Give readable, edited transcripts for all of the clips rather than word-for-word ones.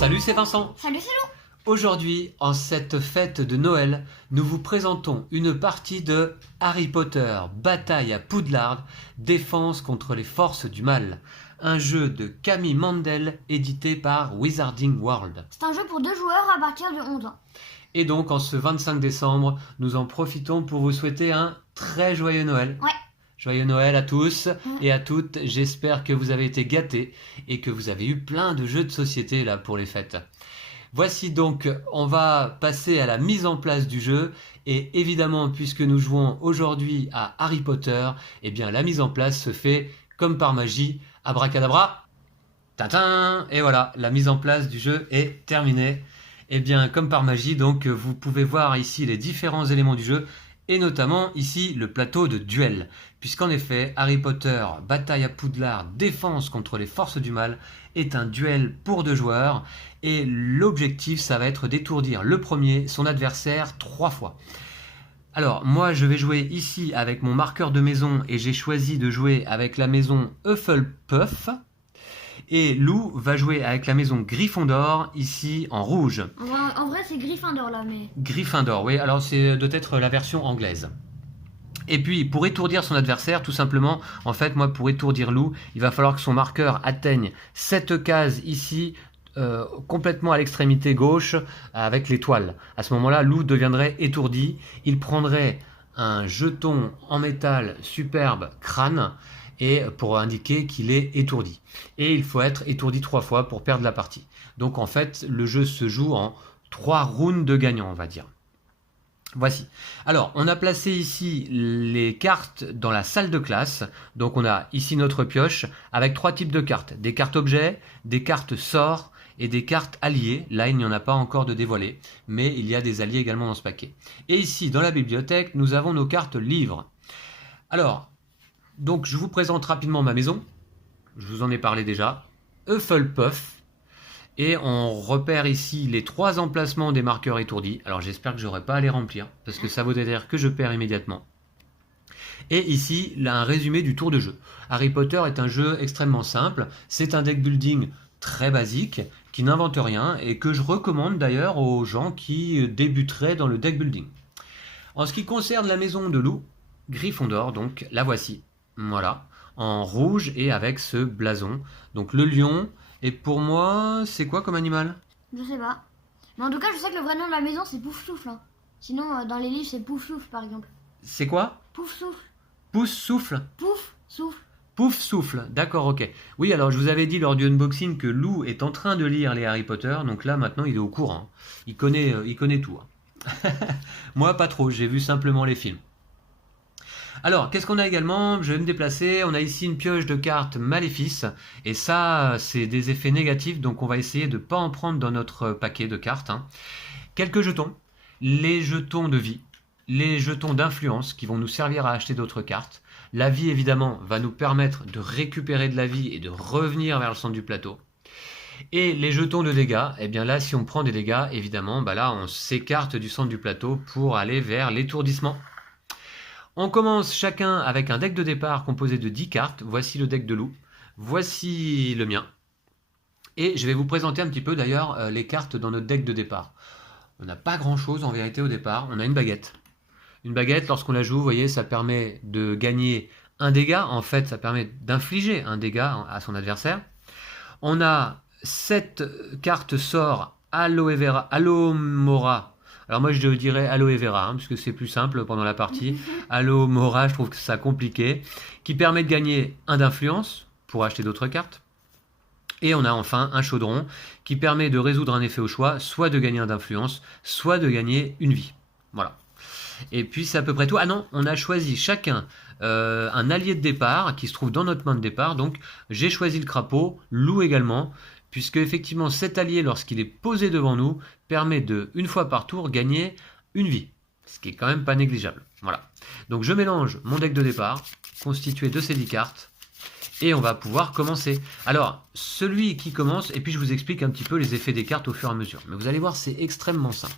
Salut, c'est Vincent. Salut, c'est Lou. Aujourd'hui, en cette fête de Noël, nous vous présentons une partie de Harry Potter, Bataille à Poudlard, Défense contre les forces du mal. Un jeu de Camille Mandel édité par Wizarding World. C'est un jeu pour 2 joueurs à partir de 11 ans. Et donc, en ce 25 décembre, nous en profitons pour vous souhaiter un très joyeux Noël. Ouais. Joyeux Noël à tous et à toutes. J'espère que vous avez été gâtés et que vous avez eu plein de jeux de société là pour les fêtes. Voici donc, on va passer à la mise en place du jeu. Et évidemment, puisque nous jouons aujourd'hui à Harry Potter, eh bien la mise en place se fait comme par magie. Abracadabra, tatin, et voilà, la mise en place du jeu est terminée. Eh bien, comme par magie, donc vous pouvez voir ici les différents éléments du jeu. Et notamment ici le plateau de duel, puisqu'en effet Harry Potter, Bataille à Poudlard, Défense contre les forces du mal est un duel pour 2 joueurs, et l'objectif ça va être d'étourdir le premier, son adversaire 3 fois. Alors moi je vais jouer ici avec mon marqueur de maison, et j'ai choisi de jouer avec la maison Hufflepuff. Et Lou va jouer avec la maison Gryffondor, ici en rouge. En vrai, c'est Gryffondor là, mais... Gryffondor, oui, alors c'est doit être la version anglaise. Et puis, pour étourdir son adversaire, tout simplement, en fait, moi, pour étourdir Lou, il va falloir que son marqueur atteigne cette case ici, complètement à l'extrémité gauche, avec l'étoile. À ce moment-là, Lou deviendrait étourdi. Il prendrait un jeton en métal superbe crâne, et pour indiquer qu'il est étourdi. Et il faut être étourdi 3 fois pour perdre la partie. Donc en fait, le jeu se joue en 3 rounds de gagnant, on va dire. Voici. Alors, on a placé ici les cartes dans la salle de classe. Donc on a ici notre pioche avec 3 types de cartes. Des cartes objets, des cartes sorts et des cartes alliés. Là, il n'y en a pas encore de dévoilés, mais il y a des alliés également dans ce paquet. Et ici, dans la bibliothèque, nous avons nos cartes livres. Alors, donc je vous présente rapidement ma maison, je vous en ai parlé déjà, Hufflepuff, et on repère ici les 3 emplacements des marqueurs étourdis. Alors j'espère que j'aurai pas à les remplir, parce que ça voudrait dire que je perds immédiatement. Et ici, là, un résumé du tour de jeu. Harry Potter est un jeu extrêmement simple, c'est un deck building très basique, qui n'invente rien, et que je recommande d'ailleurs aux gens qui débuteraient dans le deck building. En ce qui concerne la maison de Lou, Gryffondor, donc la voici. Voilà, en rouge et avec ce blason. Donc le lion, et pour moi, c'est quoi comme animal? Je sais pas. Mais en tout cas, je sais que le vrai nom de la maison, c'est Poufsouffle. Hein. Sinon, dans les livres, c'est Poufsouffle, par exemple. C'est quoi? Poufsouffle. Pouce souffle? Poufsouffle. Pouf souffle, d'accord, ok. Oui, alors je vous avais dit lors du unboxing que Lou est en train de lire les Harry Potter, donc là maintenant il est au courant. Il connaît tout. Hein. Moi pas trop, j'ai vu simplement les films. Alors, qu'est-ce qu'on a également? Je vais me déplacer. On a ici une pioche de cartes maléfices. Et ça, c'est des effets négatifs. Donc, on va essayer de ne pas en prendre dans notre paquet de cartes. Hein. Quelques jetons. Les jetons de vie. Les jetons d'influence qui vont nous servir à acheter d'autres cartes. La vie, évidemment, va nous permettre de récupérer de la vie et de revenir vers le centre du plateau. Et les jetons de dégâts, eh bien là, si on prend des dégâts, évidemment, bah là, on s'écarte du centre du plateau pour aller vers l'étourdissement. On commence chacun avec un deck de départ composé de 10 cartes. Voici le deck de Lou. Voici le mien. Et je vais vous présenter un petit peu d'ailleurs les cartes dans notre deck de départ. On n'a pas grand chose en vérité au départ. On a une baguette. Une baguette, lorsqu'on la joue, vous voyez, ça permet de gagner un dégât. En fait, ça permet d'infliger un dégât à son adversaire. On a 7 cartes sorts Aloe Vera, Alomora. Alors moi je dirais Aloe Vera, hein, puisque c'est plus simple pendant la partie. Alomora, je trouve que ça compliqué. Qui permet de gagner un d'influence pour acheter d'autres cartes. Et on a enfin un chaudron qui permet de résoudre un effet au choix, soit de gagner un d'influence, soit de gagner une vie. Voilà. Et puis c'est à peu près tout. Ah non, on a choisi chacun un allié de départ qui se trouve dans notre main de départ. Donc j'ai choisi le crapaud, Lou également. Puisque effectivement cet allié, lorsqu'il est posé devant nous, permet de, une fois par tour, gagner une vie. Ce qui est quand même pas négligeable. Voilà. Donc je mélange mon deck de départ, constitué de ces 10 cartes, et on va pouvoir commencer. Alors, celui qui commence, et puis je vous explique un petit peu les effets des cartes au fur et à mesure. Mais vous allez voir, c'est extrêmement simple.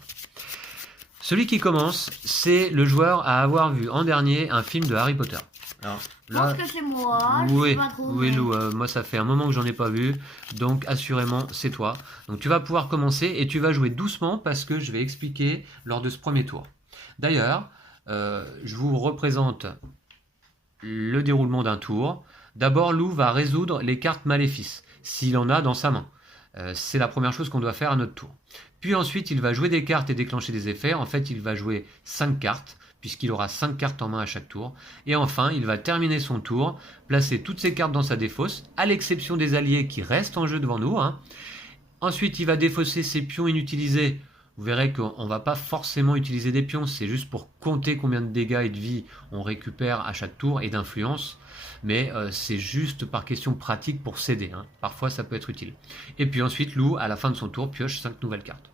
Celui qui commence, c'est le joueur à avoir vu en dernier un film de Harry Potter. Alors Je pense que c'est moi, je oui, sais pas trop. oui mais- Lou, moi ça fait un moment que j'en ai pas vu, donc assurément c'est toi. Donc tu vas pouvoir commencer et tu vas jouer doucement parce que je vais expliquer lors de ce premier tour. D'ailleurs, je vous représente le déroulement d'un tour. D'abord, Lou va résoudre les cartes maléfices, s'il en a dans sa main. C'est la première chose qu'on doit faire à notre tour. Puis ensuite, il va jouer des cartes et déclencher des effets. En fait, il va jouer 5 cartes, puisqu'il aura 5 cartes en main à chaque tour. Et enfin, il va terminer son tour, placer toutes ses cartes dans sa défausse, à l'exception des alliés qui restent en jeu devant nous. Ensuite, il va défausser ses pions inutilisés. Vous verrez qu'on ne va pas forcément utiliser des pions, c'est juste pour compter combien de dégâts et de vie on récupère à chaque tour et d'influence. Mais c'est juste par question pratique pour s'aider. Parfois, ça peut être utile. Et puis ensuite, Lou, à la fin de son tour, pioche 5 nouvelles cartes.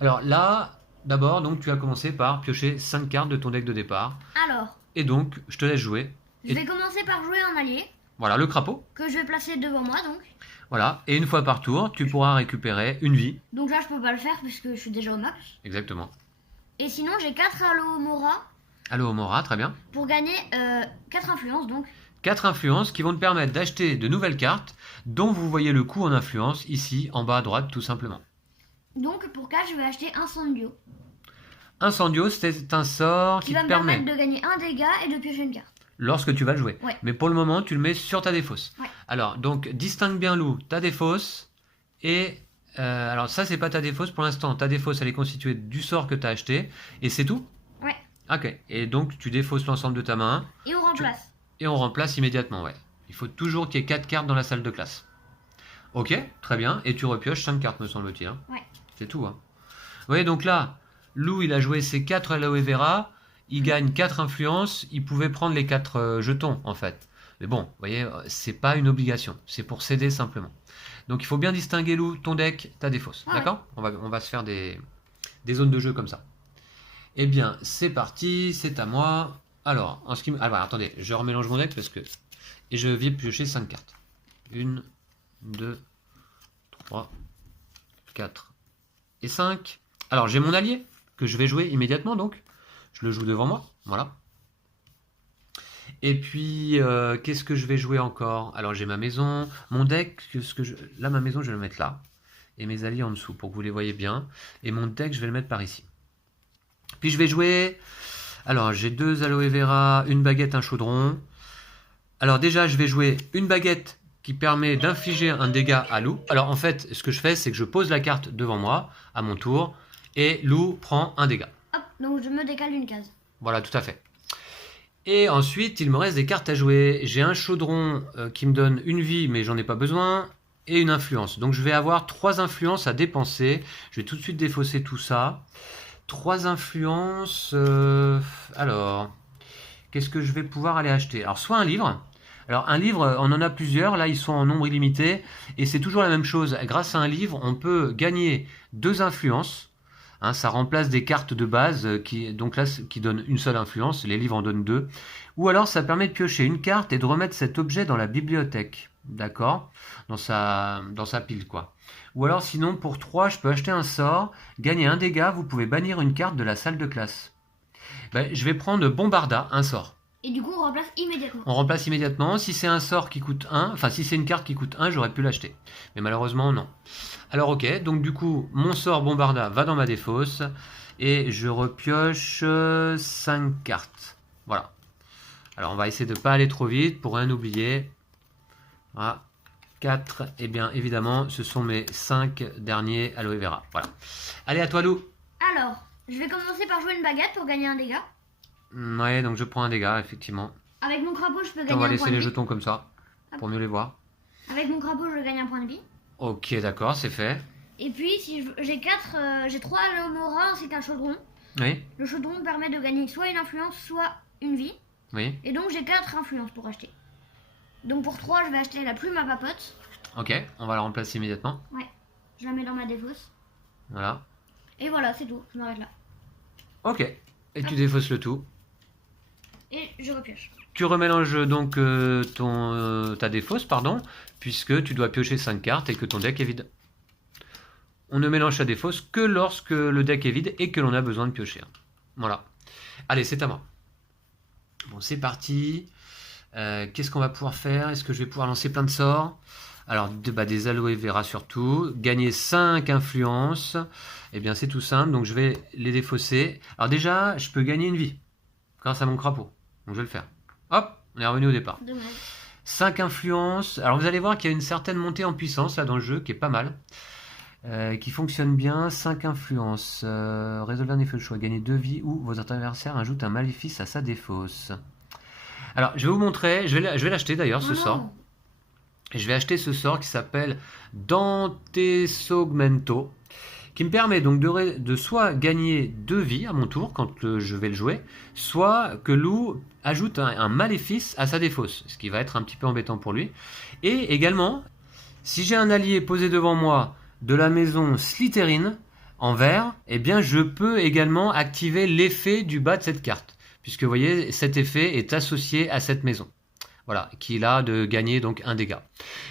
Alors là, d'abord, donc tu as commencé par piocher 5 cartes de ton deck de départ. Alors, Et donc, je te laisse jouer. je vais commencer par jouer un allié, Voilà, le crapaud. que je vais placer devant moi donc. Voilà. Et une fois par tour, tu pourras récupérer une vie. Donc là, je peux pas le faire puisque je suis déjà au max. Exactement. Et sinon, j'ai 4 Alohomora Allo Mora, très bien. pour gagner 4 influences donc. 4 influences qui vont te permettre d'acheter de nouvelles cartes dont vous voyez le coût en influence ici en bas à droite tout simplement. Donc pour 4, je vais acheter un Sandio Incendio, c'est un sort qui qui va te me permet permettre de gagner un dégât et de piocher une carte. lorsque tu vas le jouer. Ouais. Mais pour le moment, tu le mets sur ta défausse. Ouais. Alors, donc, distingue bien Lou, ta défausse et... alors ça, c'est pas ta défausse pour l'instant. Ta défausse, elle est constituée du sort que tu as acheté et c'est tout. Ouais. Ok. Et donc, tu défausses l'ensemble de ta main Et on remplace. et on remplace immédiatement, ouais. Il faut toujours qu'il y ait 4 cartes dans la salle de classe. Ok, très bien. Et tu repioches 5 cartes, me semble-t-il. Ouais. C'est tout. Vous voyez, donc là, Lou, il a joué ses 4 Aloe Vera. Il gagne 4 influences. Il pouvait prendre les 4 jetons, en fait. Mais bon, vous voyez, c'est pas une obligation. C'est pour s'aider simplement. Donc il faut bien distinguer, Lou, ton deck, ta défausse. Ouais. D'accord, on va se faire des zones de jeu comme ça. Eh bien, c'est parti. C'est à moi. Alors, en ce qui me... Ah, voilà, attendez, je remélange mon deck parce que... Et je vais piocher 5 cartes. 1, 2, 3, 4 et 5. Alors, j'ai mon allié que je vais jouer immédiatement, donc. Je le joue devant moi, voilà. Et puis, qu'est-ce que je vais jouer encore? Alors, j'ai ma maison, mon deck, là, ma maison, je vais le mettre là. Et mes alliés en dessous, pour que vous les voyez bien. Et mon deck, je vais le mettre par ici. Puis, je vais jouer... Alors, j'ai 2 aloe vera, une baguette, un chaudron. Alors, déjà, je vais jouer une baguette qui permet d'infliger un dégât à Lou. Alors, en fait, ce que je fais, c'est que je pose la carte devant moi, à mon tour, et Lou prend un dégât. Hop, donc je me décale une case. Voilà, tout à fait. Et ensuite, il me reste des cartes à jouer. J'ai un chaudron qui me donne une vie, mais j'en ai pas besoin, et une influence. Donc je vais avoir 3 influences à dépenser. Je vais tout de suite défausser tout ça. 3 influences... alors, qu'est-ce que je vais pouvoir aller acheter? Alors, soit un livre. Alors, un livre, on en a plusieurs. Là, ils sont en nombre illimité. Et c'est toujours la même chose. Grâce à un livre, on peut gagner 2 influences. Ça remplace des cartes de base qui donnent une seule influence, les livres en donnent 2. Ou alors ça permet de piocher une carte et de remettre cet objet dans la bibliothèque, d'accord, dans sa pile quoi. Ou alors sinon pour 3 je peux acheter un sort, gagner un dégât, vous pouvez bannir une carte de la salle de classe. Je vais prendre Bombarda, un sort. Et du coup, on remplace immédiatement. On remplace immédiatement. Si c'est un sort qui coûte 1, enfin si c'est une carte qui coûte 1, j'aurais pu l'acheter. Mais malheureusement, non. Alors ok, donc du coup, mon sort Bombarda va dans ma défausse. Et je repioche 5 cartes. Voilà. Alors on va essayer de ne pas aller trop vite pour rien oublier. Voilà. 4, et bien évidemment, ce sont mes 5 derniers aloe vera. Voilà. Allez, à toi Lou. Alors, je vais commencer par jouer une baguette pour gagner un dégât. Ouais, donc je prends un dégât, effectivement. Avec mon crapaud, je peux On gagner va un laisser point de les vie. jetons comme ça, pour mieux les voir. Avec mon crapaud, je gagne un point de vie. Ok, d'accord, c'est fait. Et puis, si j'ai 3 Alohomora ainsi qu'un chaudron. Oui, Le chaudron me permet de gagner soit une influence, soit une vie. oui, Et donc, j'ai 4 influences pour acheter. Donc, pour 3, je vais acheter la plume à papote. ok, on va la remplacer immédiatement. Je la mets dans ma défausse. Voilà. Et voilà, c'est tout. Je m'arrête là. Ok, et tu défausses le tout. Et je repioche. Tu remélanges donc ta défausse, pardon, puisque tu dois piocher 5 cartes et que ton deck est vide. On ne mélange sa défausse que lorsque le deck est vide et que l'on a besoin de piocher. Voilà. Allez, c'est à moi. Bon, c'est parti. Qu'est-ce qu'on va pouvoir faire? Est-ce que je vais pouvoir lancer plein de sorts? Alors, des aloe vera surtout. Gagner 5 influences. Eh bien, c'est tout simple. Donc, je vais les défausser. Alors déjà, je peux gagner une vie grâce à mon crapaud. Donc, je vais le faire. Hop, on est revenu au départ. Dommage. 5 influences. Alors, vous allez voir qu'il y a une certaine montée en puissance là dans le jeu qui est pas mal. Qui fonctionne bien. 5 influences. Résolvez un effet de choix. Gagner 2 vies ou vos adversaires ajoutent un maléfice à sa défausse. Alors, je vais vous montrer. Je vais l'acheter d'ailleurs, ce sort. Et je vais acheter ce sort qui s'appelle Dantesogmento, qui me permet donc de soit gagner 2 vies à mon tour quand je vais le jouer, soit que Lou ajoute un maléfice à sa défausse, ce qui va être un petit peu embêtant pour lui. Et également, si j'ai un allié posé devant moi de la maison Slytherin en vert, eh bien je peux également activer l'effet du bas de cette carte, puisque vous voyez, cet effet est associé à cette maison. Voilà, qui a de gagner donc un dégât.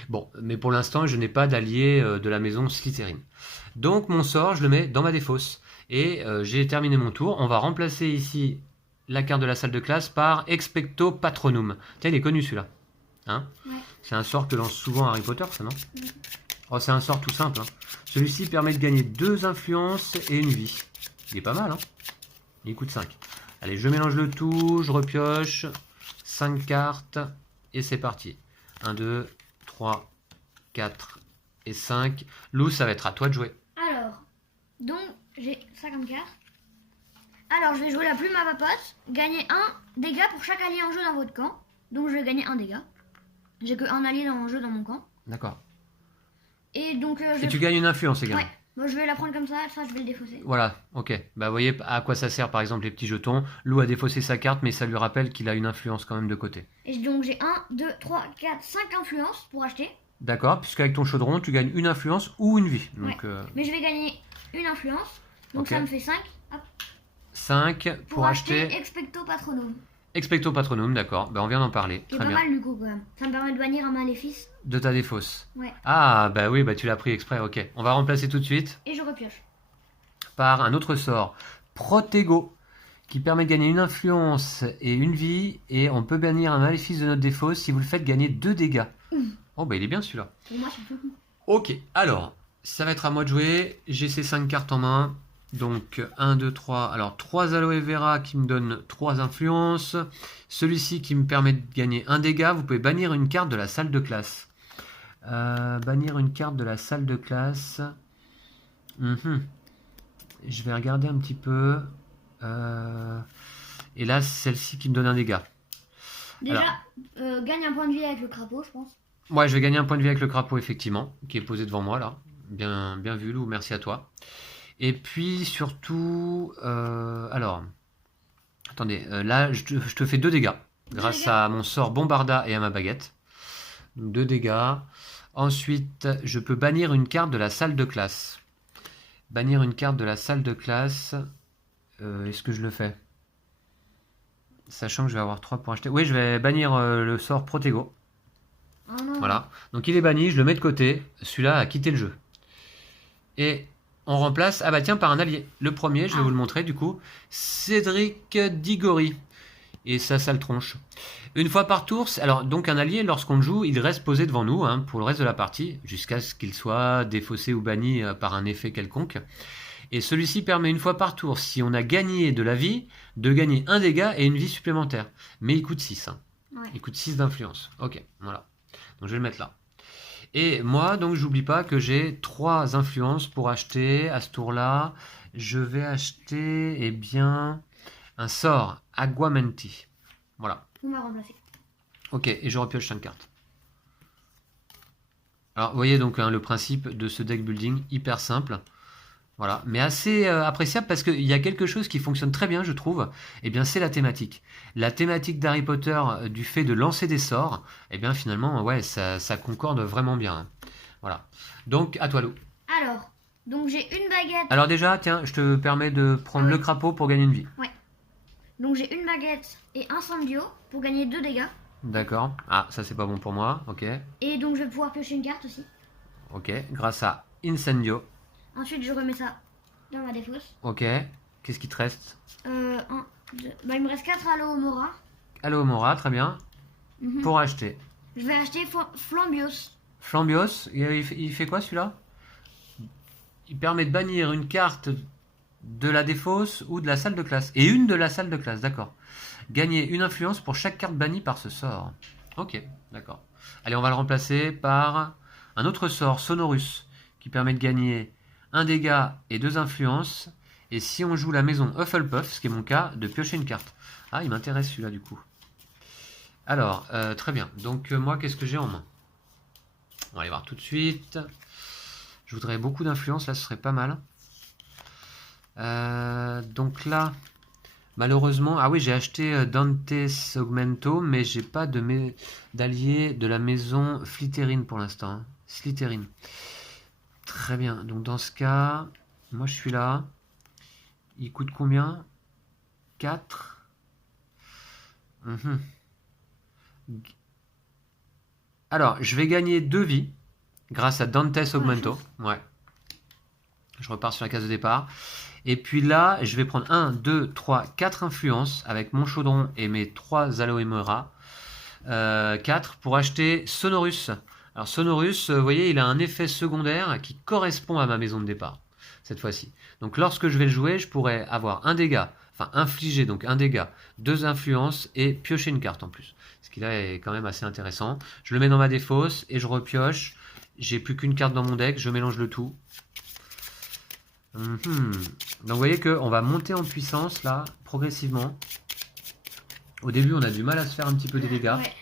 Bon, mais pour l'instant, je n'ai pas d'allié de la maison Slytherin. Donc mon sort, je le mets dans ma défausse. Et j'ai terminé mon tour. On va remplacer ici la carte de la salle de classe par Expecto Patronum. Tiens, il est connu celui-là. Hein? Ouais. C'est un sort que lance souvent Harry Potter, ça, non? Oh, c'est un sort tout simple. Hein. Celui-ci permet de gagner 2 influences et une vie. Il est pas mal, hein? Il coûte 5. Allez, je mélange le tout, je repioche. 5 cartes. Et c'est parti. 1, 2, 3, 4 et 5. Lou, ça va être à toi de jouer. Alors, donc j'ai 50 cartes. Alors, je vais jouer la plume à papasse. Gagner 1 dégât pour chaque allié en jeu dans votre camp. Donc, je vais gagner 1 dégât. J'ai que 1 allié en jeu dans mon camp. D'accord. Et donc, Et tu gagnes une influence également. Ouais. Moi, je vais la prendre comme ça je vais le défausser. Voilà, ok. Bah, vous voyez à quoi ça sert, par exemple, les petits jetons. Lou a défaussé sa carte, mais ça lui rappelle qu'il a une influence quand même de côté. Et donc, j'ai 1, 2, 3, 4, 5 influences pour acheter. D'accord, puisqu'avec ton chaudron, tu gagnes une influence ou une vie. Donc, Mais je vais gagner une influence. Donc, ok. ça me fait 5. Hop. 5 pour acheter Expecto Patronum. Expecto Patronum, d'accord. Bah, on vient d'en parler. Qui est Très pas bien. mal du coup quand même. Ça me permet de bannir un maléfice. De ta défausse. Ouais. Ah, bah oui, bah tu l'as pris exprès, ok. On va remplacer tout de suite Et je repioche. par un autre sort, Protego, qui permet de gagner une influence et une vie, et on peut bannir un maléfice de notre défausse si vous le faites gagner 2 dégâts. Oh, bah il est bien celui-là. Pour moi, c'est tout. Ok, alors, ça va être à moi de jouer. J'ai ces 5 cartes en main. Donc, 1, 2, 3. Alors, 3 aloe vera qui me donnent 3 influences. Celui-ci qui me permet de gagner un dégât. Vous pouvez bannir une carte de la salle de classe. Bannir une carte de la salle de classe. Je vais regarder un petit peu. Et là, celle-ci qui me donne un dégât. Déjà, Alors. gagne un point de vie avec le crapaud, je pense. Ouais, je vais gagner un point de vie avec le crapaud, effectivement, qui est posé devant moi, là. Bien vu, Lou, merci à toi. Et puis, surtout... alors... Attendez, là, je te fais 2 dégâts. Grâce à mon sort Bombarda et à ma baguette. 2 dégâts. Ensuite, je peux bannir une carte de la salle de classe. Bannir une carte de la salle de classe. Est-ce que je le fais? Sachant que je vais avoir 3 pour acheter. Oui, je vais bannir le sort Protego. Oh non. Voilà. Donc il est banni, je le mets de côté. Celui-là a quitté le jeu. Et on remplace, ah bah tiens, par un allié. Le premier, je vais vous le montrer du coup. Cédric Diggory. Et ça le tronche. Une fois par tour, alors donc un allié, lorsqu'on le joue, il reste posé devant nous hein, pour le reste de la partie, jusqu'à ce qu'il soit défaussé ou banni par un effet quelconque. Et celui-ci permet une fois par tour, si on a gagné de la vie, de gagner un dégât et une vie supplémentaire. Mais il coûte 6. Hein. Ouais. Il coûte 6 d'influence. Ok, voilà. Donc je vais le mettre là. Et moi, donc j'oublie pas que j'ai 3 influences pour acheter à ce tour-là. Je vais acheter, eh bien, un sort Aguamenti. Voilà. On va remplacer. Ok, et je repioche 5 cartes. Alors, vous voyez donc hein, le principe de ce deck building, hyper simple. Voilà, mais assez appréciable parce qu'il y a quelque chose qui fonctionne très bien, je trouve. Eh bien, c'est la thématique. La thématique d'Harry Potter, du fait de lancer des sorts, eh bien, finalement, ouais, ça concorde vraiment bien. Hein. Voilà. Donc, à toi, Lou. Alors, donc j'ai une baguette. Alors déjà, tiens, je te permets de prendre le crapaud pour gagner une vie. Ouais. Donc j'ai une baguette et un Incendio pour gagner 2 dégâts. D'accord. Ah, ça c'est pas bon pour moi. Ok. Et donc je vais pouvoir piocher une carte aussi. Ok. Grâce à Incendio. Ensuite je remets ça dans ma défausse. Ok. Qu'est-ce qui te reste? 1, 2. Bah il me reste 4 Aloe Mora. Aloe Mora, très bien. Mhm. pour acheter. Je vais acheter Flambios. Flambios, il fait quoi celui-là? Il permet de bannir une carte de la défausse ou de la salle de classe. Et une de la salle de classe, d'accord. Gagner une influence pour chaque carte bannie par ce sort. Ok, d'accord. Allez, on va le remplacer par un autre sort, Sonorus, qui permet de gagner un dégât et 2 influences. Et si on joue la maison Hufflepuff, ce qui est mon cas, de piocher une carte. Ah, il m'intéresse celui-là du coup. Alors, très bien. Donc moi, qu'est-ce que j'ai en main? On va aller voir tout de suite. Je voudrais beaucoup d'influence, là ce serait pas mal. Donc là, malheureusement, ah oui, j'ai acheté Dante's Augmento, mais j'ai pas d'allié de la maison Slytherin pour l'instant. Hein. Slytherin. Très bien, donc dans ce cas, moi je suis là. Il coûte combien? 4. Alors, je vais gagner 2 vies grâce à Dante's Augmento. Ouais. Je repars sur la case de départ. Et puis là, je vais prendre 1, 2, 3, 4 influences avec mon chaudron et mes 3 aloe vera. 4 pour acheter Sonorus. Alors Sonorus, vous voyez, il a un effet secondaire qui correspond à ma maison de départ, cette fois-ci. Donc lorsque je vais le jouer, je pourrais avoir un dégât, enfin infliger donc un dégât, 2 influences et piocher une carte en plus. Ce qui là est quand même assez intéressant. Je le mets dans ma défausse et je repioche. J'ai plus qu'une carte dans mon deck, je mélange le tout. Donc vous voyez qu'on va monter en puissance là, progressivement. Au début, on a du mal à se faire un petit peu des dégâts. Ouais.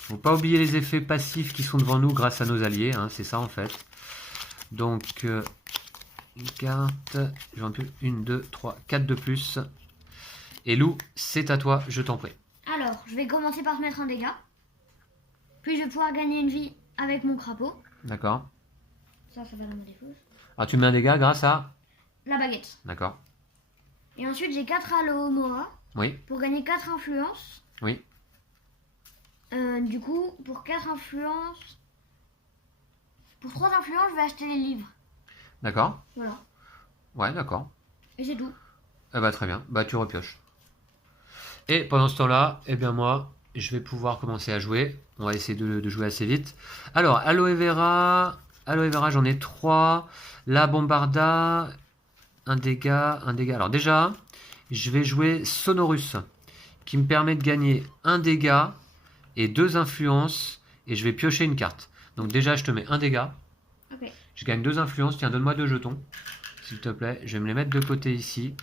Faut pas oublier les effets passifs qui sont devant nous grâce à nos alliés, hein, c'est ça en fait. Donc, une carte, j'en peux 1, 2, 3, 4 de plus. Et Lou, c'est à toi, je t'en prie. Alors, je vais commencer par se mettre un dégât. Puis je vais pouvoir gagner une vie avec mon crapaud. D'accord. Ça va dans ma défausse. Alors tu mets un dégât grâce à... La baguette. D'accord. Et ensuite, j'ai 4 aloe mora Oui, pour gagner 4 influences. oui. Du coup, pour 4 influences... Pour 3 influences, je vais acheter les livres. D'accord. Voilà. Ouais, d'accord. Et c'est tout. Eh bah très bien, bah tu repioches. Et pendant ce temps-là, eh bien moi, je vais pouvoir commencer à jouer. On va essayer de jouer assez vite. Alors, aloe vera, j'en ai 3. La bombarda, un dégât. Alors déjà, je vais jouer Sonorus, qui me permet de gagner un dégât et 2 influences, et je vais piocher une carte. Donc déjà, je te mets un dégât. Ok. Je gagne 2 influences. Tiens, donne-moi 2 jetons, s'il te plaît. Je vais me les mettre de côté ici,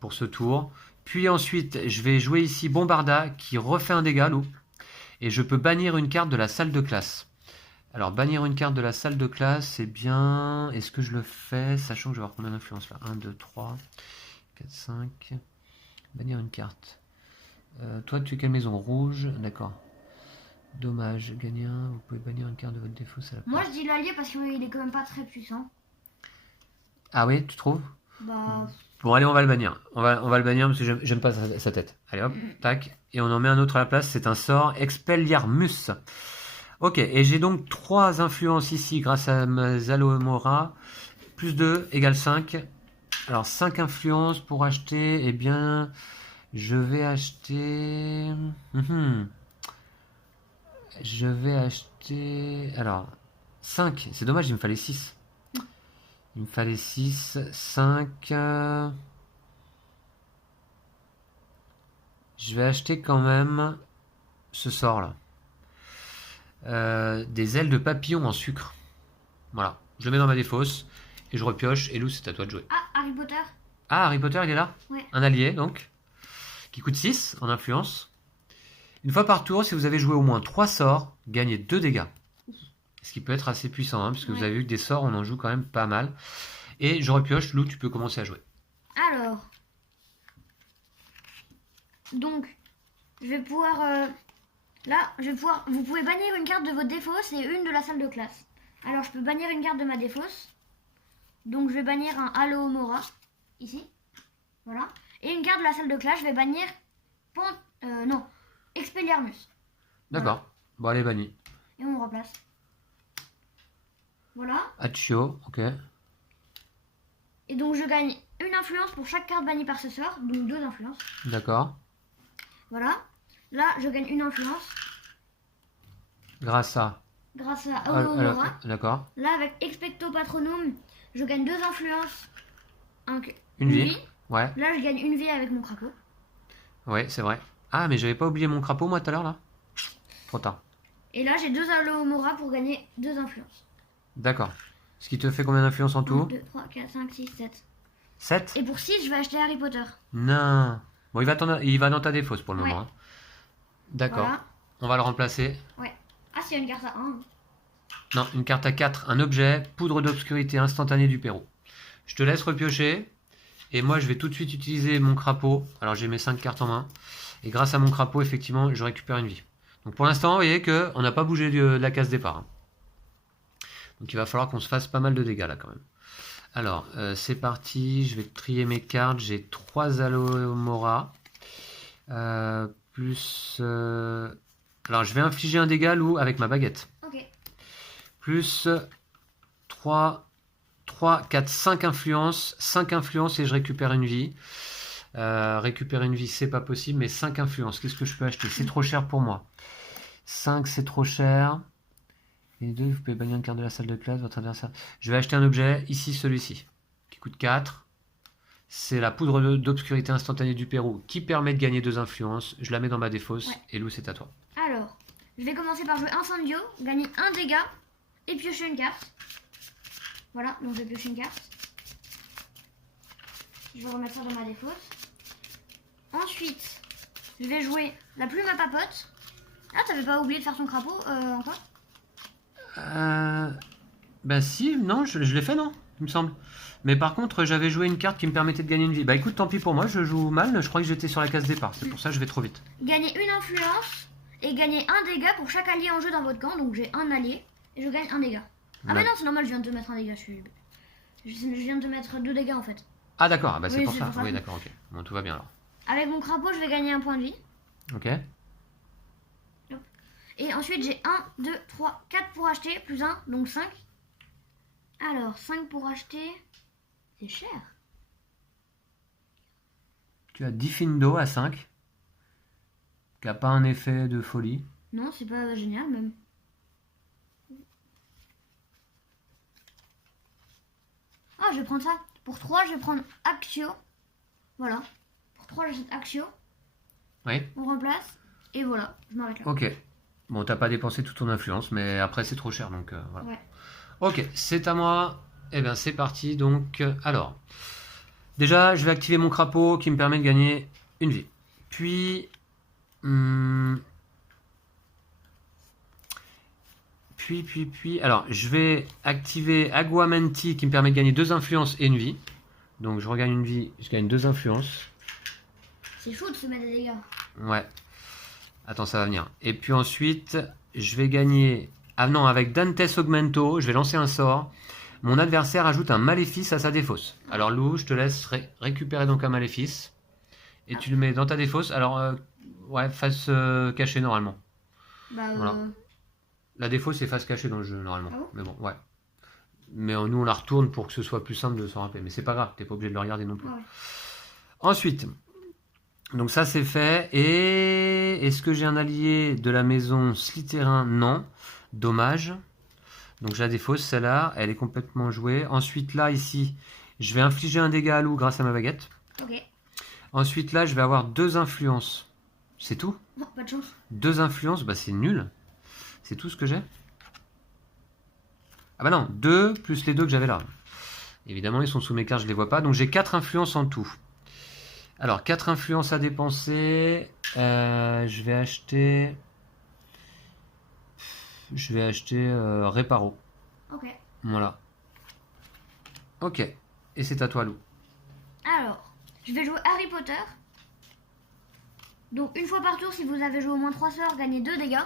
pour ce tour. Puis ensuite, je vais jouer ici Bombarda, qui refait un dégât, Lou. Et je peux bannir une carte de la salle de classe. Alors, bannir une carte de la salle de classe, c'est bien. Est-ce que je le fais, sachant que je vais avoir combien d'influence là? 1, 2, 3, 4, 5. Bannir une carte. Toi, tu es quelle maison? Rouge, d'accord. Dommage, gagner un. Vous pouvez bannir une carte de votre défaut, c'est la Moi, je dis l'allié parce qu'il est quand même pas très puissant. Ah oui, tu trouves? Bah... Bon, allez, on va le bannir. On va le bannir parce que j'aime pas sa tête. Allez, hop, tac. Et on en met un autre à la place. C'est un sort Expelliarmus. Ok, et j'ai donc 3 influences ici grâce à mes aloe mora. Plus 2 égale 5. Alors, 5 influences pour acheter. Eh bien, je vais acheter... Je vais acheter... Alors, 5. C'est dommage, il me fallait 6. Il me fallait 6, 5. Je vais acheter quand même ce sort-là. Des ailes de papillon en sucre. Voilà. Je le mets dans ma défausse et je repioche. Et Lou, c'est à toi de jouer. Ah, Harry Potter. Ah, Harry Potter, il est là? Ouais. Un allié, donc. Qui coûte 6 en influence. Une fois par tour, si vous avez joué au moins 3 sorts, gagnez 2 dégâts. Ce qui peut être assez puissant, hein, puisque vous avez vu que des sorts, on en joue quand même pas mal. Et je repioche, Lou, tu peux commencer à jouer. Alors, donc, je vais pouvoir... là, je vais pouvoir... Vous pouvez bannir une carte de votre défausse et une de la salle de classe. Alors, je peux bannir une carte de ma défausse. Donc, je vais bannir un aloe mora, ici. Voilà. Et une carte de la salle de classe, je vais bannir... non, Expelliarmus. D'accord. Voilà. Bon, allez, banni. Et on remplace. Voilà. Accio, ok. Et donc, je gagne une influence pour chaque carte bannie par ce sort. Donc, 2 influences. D'accord. Voilà. Là, je gagne une influence Grâce à... grâce à Ah, Aurora. d'accord. Là, avec Expecto Patronum, je gagne 2 influences. Une vie. Ouais, Là, je gagne une vie avec mon crapaud. ouais, c'est vrai. Ah, mais j'avais pas oublié mon crapaud, moi, tout à l'heure, là. Trop tard. Et là, j'ai 2 Alohomora pour gagner 2 influences. D'accord. Ce qui te fait combien d'influence en 1, tout? 2, 3, 4, 5, 6, 7. 7? Et pour 6, je vais acheter Harry Potter. Non. Bon, il va dans ta défausse pour le Ouais. moment. Hein. D'accord. Voilà. On va le remplacer. Ouais. Ah, c'est une carte à 1. Non, une carte à 4, un objet, poudre d'obscurité instantanée du Pérou. Je te laisse repiocher. Et moi, je vais tout de suite utiliser mon crapaud. Alors, j'ai mes 5 cartes en main. Et grâce à mon crapaud, effectivement, je récupère une vie. Donc, pour l'instant, vous voyez qu'on n'a pas bougé de la case départ. Hein. Donc, il va falloir qu'on se fasse pas mal de dégâts, là, quand même. Alors, c'est parti. Je vais trier mes cartes. J'ai 3 Alohomora. Plus... Alors, je vais infliger un dégât, Lou, avec ma baguette. Ok. Plus 3, 4, 5 influences. 5 influences et je récupère une vie. Récupérer une vie, c'est pas possible, mais 5 influences. Qu'est-ce que je peux acheter? C'est trop cher pour moi. 5, c'est trop cher. Et 2, vous pouvez bannir une carte de la salle de classe, votre adversaire. Je vais acheter un objet, ici celui-ci, qui coûte 4. C'est la poudre d'obscurité instantanée du Pérou qui permet de gagner 2 influences. Je la mets dans ma défausse. Ouais. Et Lou, c'est à toi. Alors, je vais commencer par jouer Incendio, gagner 1 dégât et piocher une carte. Voilà, donc je vais piocher une carte. Je vais remettre ça dans ma défausse. Ensuite, je vais jouer la plume à papote. Ah, t'avais pas oublié de faire ton crapaud encore? Bah si, non, je l'ai fait, non, il me semble. Mais par contre, j'avais joué une carte qui me permettait de gagner une vie. Bah écoute, tant pis pour moi, je joue mal, je crois que j'étais sur la case départ. C'est pour ça que je vais trop vite. Gagner une influence et gagner 1 dégât pour chaque allié en jeu dans votre camp. Donc j'ai un allié et je gagne 1 dégât. Ah mais non, c'est normal, je viens de te mettre un dégât. Je viens de te mettre 2 dégâts en fait. Ah d'accord, bah c'est Oui, pour c'est ça. pour ça. Oui, d'accord, ok. Bon, tout va bien alors. Avec mon crapaud, je vais gagner 1 point de vie. Ok. Et ensuite, j'ai 1, 2, 3, 4 pour acheter, plus 1, donc 5. Alors, 5 pour acheter, c'est cher. Tu as Diffindo à 5. Qui n'a pas un effet de folie. Non, c'est pas génial même. Ah, je vais prendre ça. Pour 3, je vais prendre Axio. Voilà. Pour 3, j'achète Axio. Oui. On remplace. Et voilà, je m'arrête là. Ok. Bon, t'as pas dépensé toute ton influence, mais après c'est trop cher, donc voilà. Ouais. Ok, c'est à moi. Eh bien, c'est parti. Donc, alors, déjà, je vais activer mon crapaud qui me permet de gagner une vie. Puis, alors, je vais activer Aguamenti qui me permet de gagner 2 influences et une vie. Donc, je regagne une vie, je gagne 2 influences. C'est chaud de se mettre des dégâts. Ouais. Attends, ça va venir. Et puis ensuite, je vais gagner... Ah non, avec Dantes Augmento, je vais lancer un sort. Mon adversaire ajoute un maléfice à sa défausse. Alors Lou, je te laisse récupérer donc un maléfice. Et tu le mets dans ta défausse. Alors, ouais, face cachée normalement. Bah, Voilà. La défausse est face cachée dans le jeu normalement. Ah bon? Mais bon, ouais. Mais nous, on la retourne pour que ce soit plus simple de s'en rappeler. Mais c'est pas grave, t'es pas obligé de le regarder non plus. Ouais. Ensuite... Donc ça c'est fait. Et est-ce que j'ai un allié de la maison Slytherin? Non. Dommage. Donc je la défausse celle-là. Elle est complètement jouée. Ensuite là ici, je vais infliger un dégât à Lou grâce à ma baguette. Ok. Ensuite là, je vais avoir 2 influences. C'est tout? Non, pas de chance. 2 influences, bah c'est nul. C'est tout ce que j'ai? Ah bah non, 2 plus les 2 que j'avais là. Évidemment, ils sont sous mes cartes, je les vois pas. Donc j'ai 4 influences en tout. Alors, 4 influences à dépenser. Je vais acheter... Réparo. Ok. Voilà. Ok. Et c'est à toi, Lou. Alors, je vais jouer Harry Potter. Donc, une fois par tour, si vous avez joué au moins 3 sorts, gagnez 2 dégâts.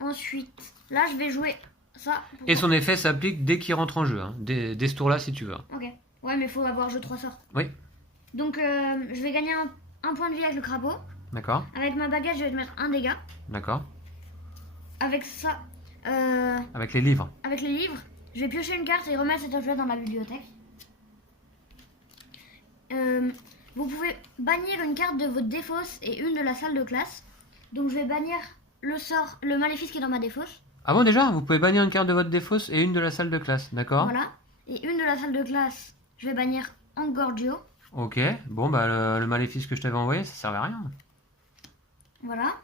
Ensuite, là, je vais jouer ça. Et son effet s'applique dès qu'il rentre en jeu. Hein. Dès ce tour-là, si tu veux. Ok. Ouais, mais il faut avoir joué 3 sorts. Oui. Donc, je vais gagner un point de vie avec le crapaud. D'accord. Avec ma baguette, je vais te mettre 1 dégât. D'accord. Avec ça, Avec les livres. avec les livres, je vais piocher une carte et remettre cet objet dans ma bibliothèque. Vous pouvez bannir une carte de votre défausse et une de la salle de classe. Donc je vais bannir le maléfice qui est dans ma défausse. Ah bon, déjà, vous pouvez bannir une carte de votre défausse et une de la salle de classe, d'accord? Voilà. Et une de la salle de classe, je vais bannir Engorgio. Ok, bon, bah le maléfice que je t'avais envoyé, ça servait à rien. Voilà.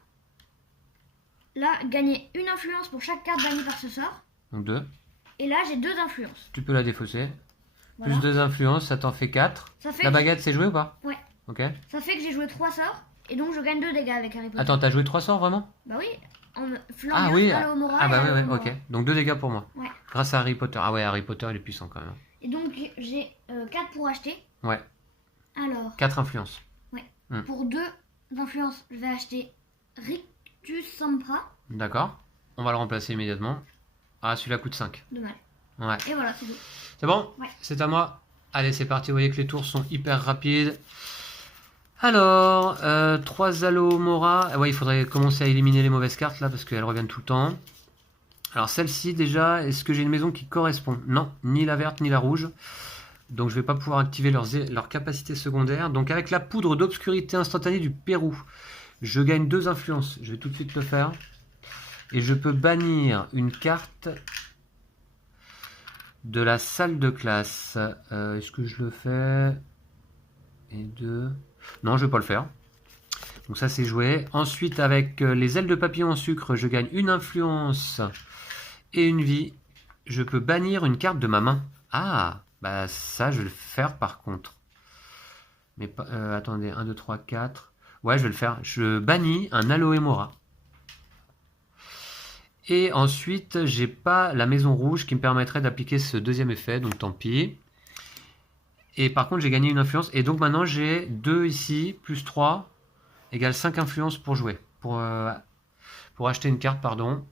Là, gagner une influence pour chaque carte bannie par ce sort. Donc 2. Et là, j'ai 2 influences. Tu peux la défausser. Voilà. Plus 2 influences, ça t'en fait 4. Ça fait La que- baguette, c'est joué ou pas? Ouais. Ok. Ça fait que j'ai joué 3 sorts. Et donc, je gagne 2 dégâts avec Harry Potter. Attends, t'as joué 3 sorts vraiment? Bah oui. En Ah Flambios, oui, Alohomora ah et bah ouais, Alohomora. ok. Donc 2 dégâts pour moi. Ouais. Grâce à Harry Potter. Ah ouais, Harry Potter, il est puissant quand même. Et donc, j'ai 4 pour acheter. Ouais, Alors, 4 influences. pour 2 influences, je vais acheter Rictus Sempra. D'accord. On va le remplacer immédiatement. Ah, celui-là coûte 5. Dommage. Ouais. Et voilà, c'est tout. C'est bon? Ouais. C'est à moi. Allez, c'est parti. Vous voyez que les tours sont hyper rapides. Alors, 3 Alohomora. Ouais, il faudrait commencer à éliminer les mauvaises cartes là parce qu'elles reviennent tout le temps. Alors, celle-ci déjà, est-ce que j'ai une maison qui correspond? Non, ni la verte ni la rouge. Donc, je vais pas pouvoir activer leurs capacités secondaires. Donc, avec la poudre d'obscurité instantanée du Pérou, je gagne 2 influences. Je vais tout de suite le faire. Et je peux bannir une carte de la salle de classe. Est-ce que je le fais? Et 2. Non, je vais pas le faire. Donc ça, c'est joué. Ensuite, avec les ailes de papillon en sucre, je gagne une influence et une vie. Je peux bannir une carte de ma main. Ah, bah ça, je vais le faire par contre. Mais pas, attendez, 1, 2, 3, 4. Ouais, je vais le faire. Je bannis un Alohomora. Et ensuite, j'ai pas la maison rouge qui me permettrait d'appliquer ce deuxième effet, donc tant pis. Et par contre, j'ai gagné une influence. Et donc maintenant, j'ai 2 ici, plus 3, égale 5 influences pour jouer. Pour acheter une carte, pardon.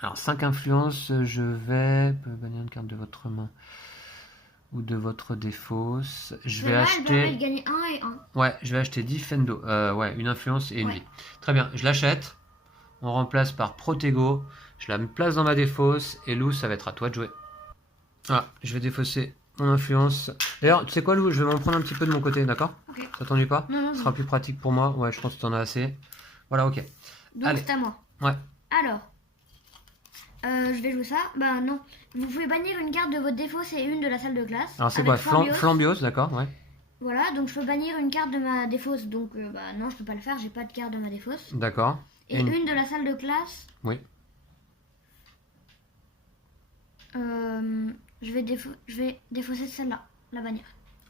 Alors, 5 influences, je vais bannir une carte de votre main ou de votre défausse. Je vais Celle-là, elle permet acheter... de gagner 1 et 1. Ouais, je vais acheter Defendo. Ouais, une influence et une Ouais. vie. Très bien, je l'achète. On remplace par Protego. Je la place dans ma défausse. Et Lou, ça va être à toi de jouer. Ah, je vais défausser mon influence. D'ailleurs, tu sais quoi, Lou? Je vais m'en prendre un petit peu de mon côté, d'accord? Ok. Ça t'ennuie pas? Non, non, Ce non. sera plus pratique pour moi. Ouais, je pense que t'en as assez. Voilà, ok. Donc, Allez. c'est à moi. Ouais. Alors, je vais jouer ça. Bah non. Vous pouvez bannir une carte de votre défausse et une de la salle de classe. Alors, c'est avec quoi? Flambios. Flambios, d'accord, ouais. Voilà, donc je peux bannir une carte de ma défausse. Donc, bah non, je peux pas le faire. J'ai pas de carte de ma défausse. D'accord. Et une de la salle de classe. Oui. Je vais défausser celle-là, la bannir.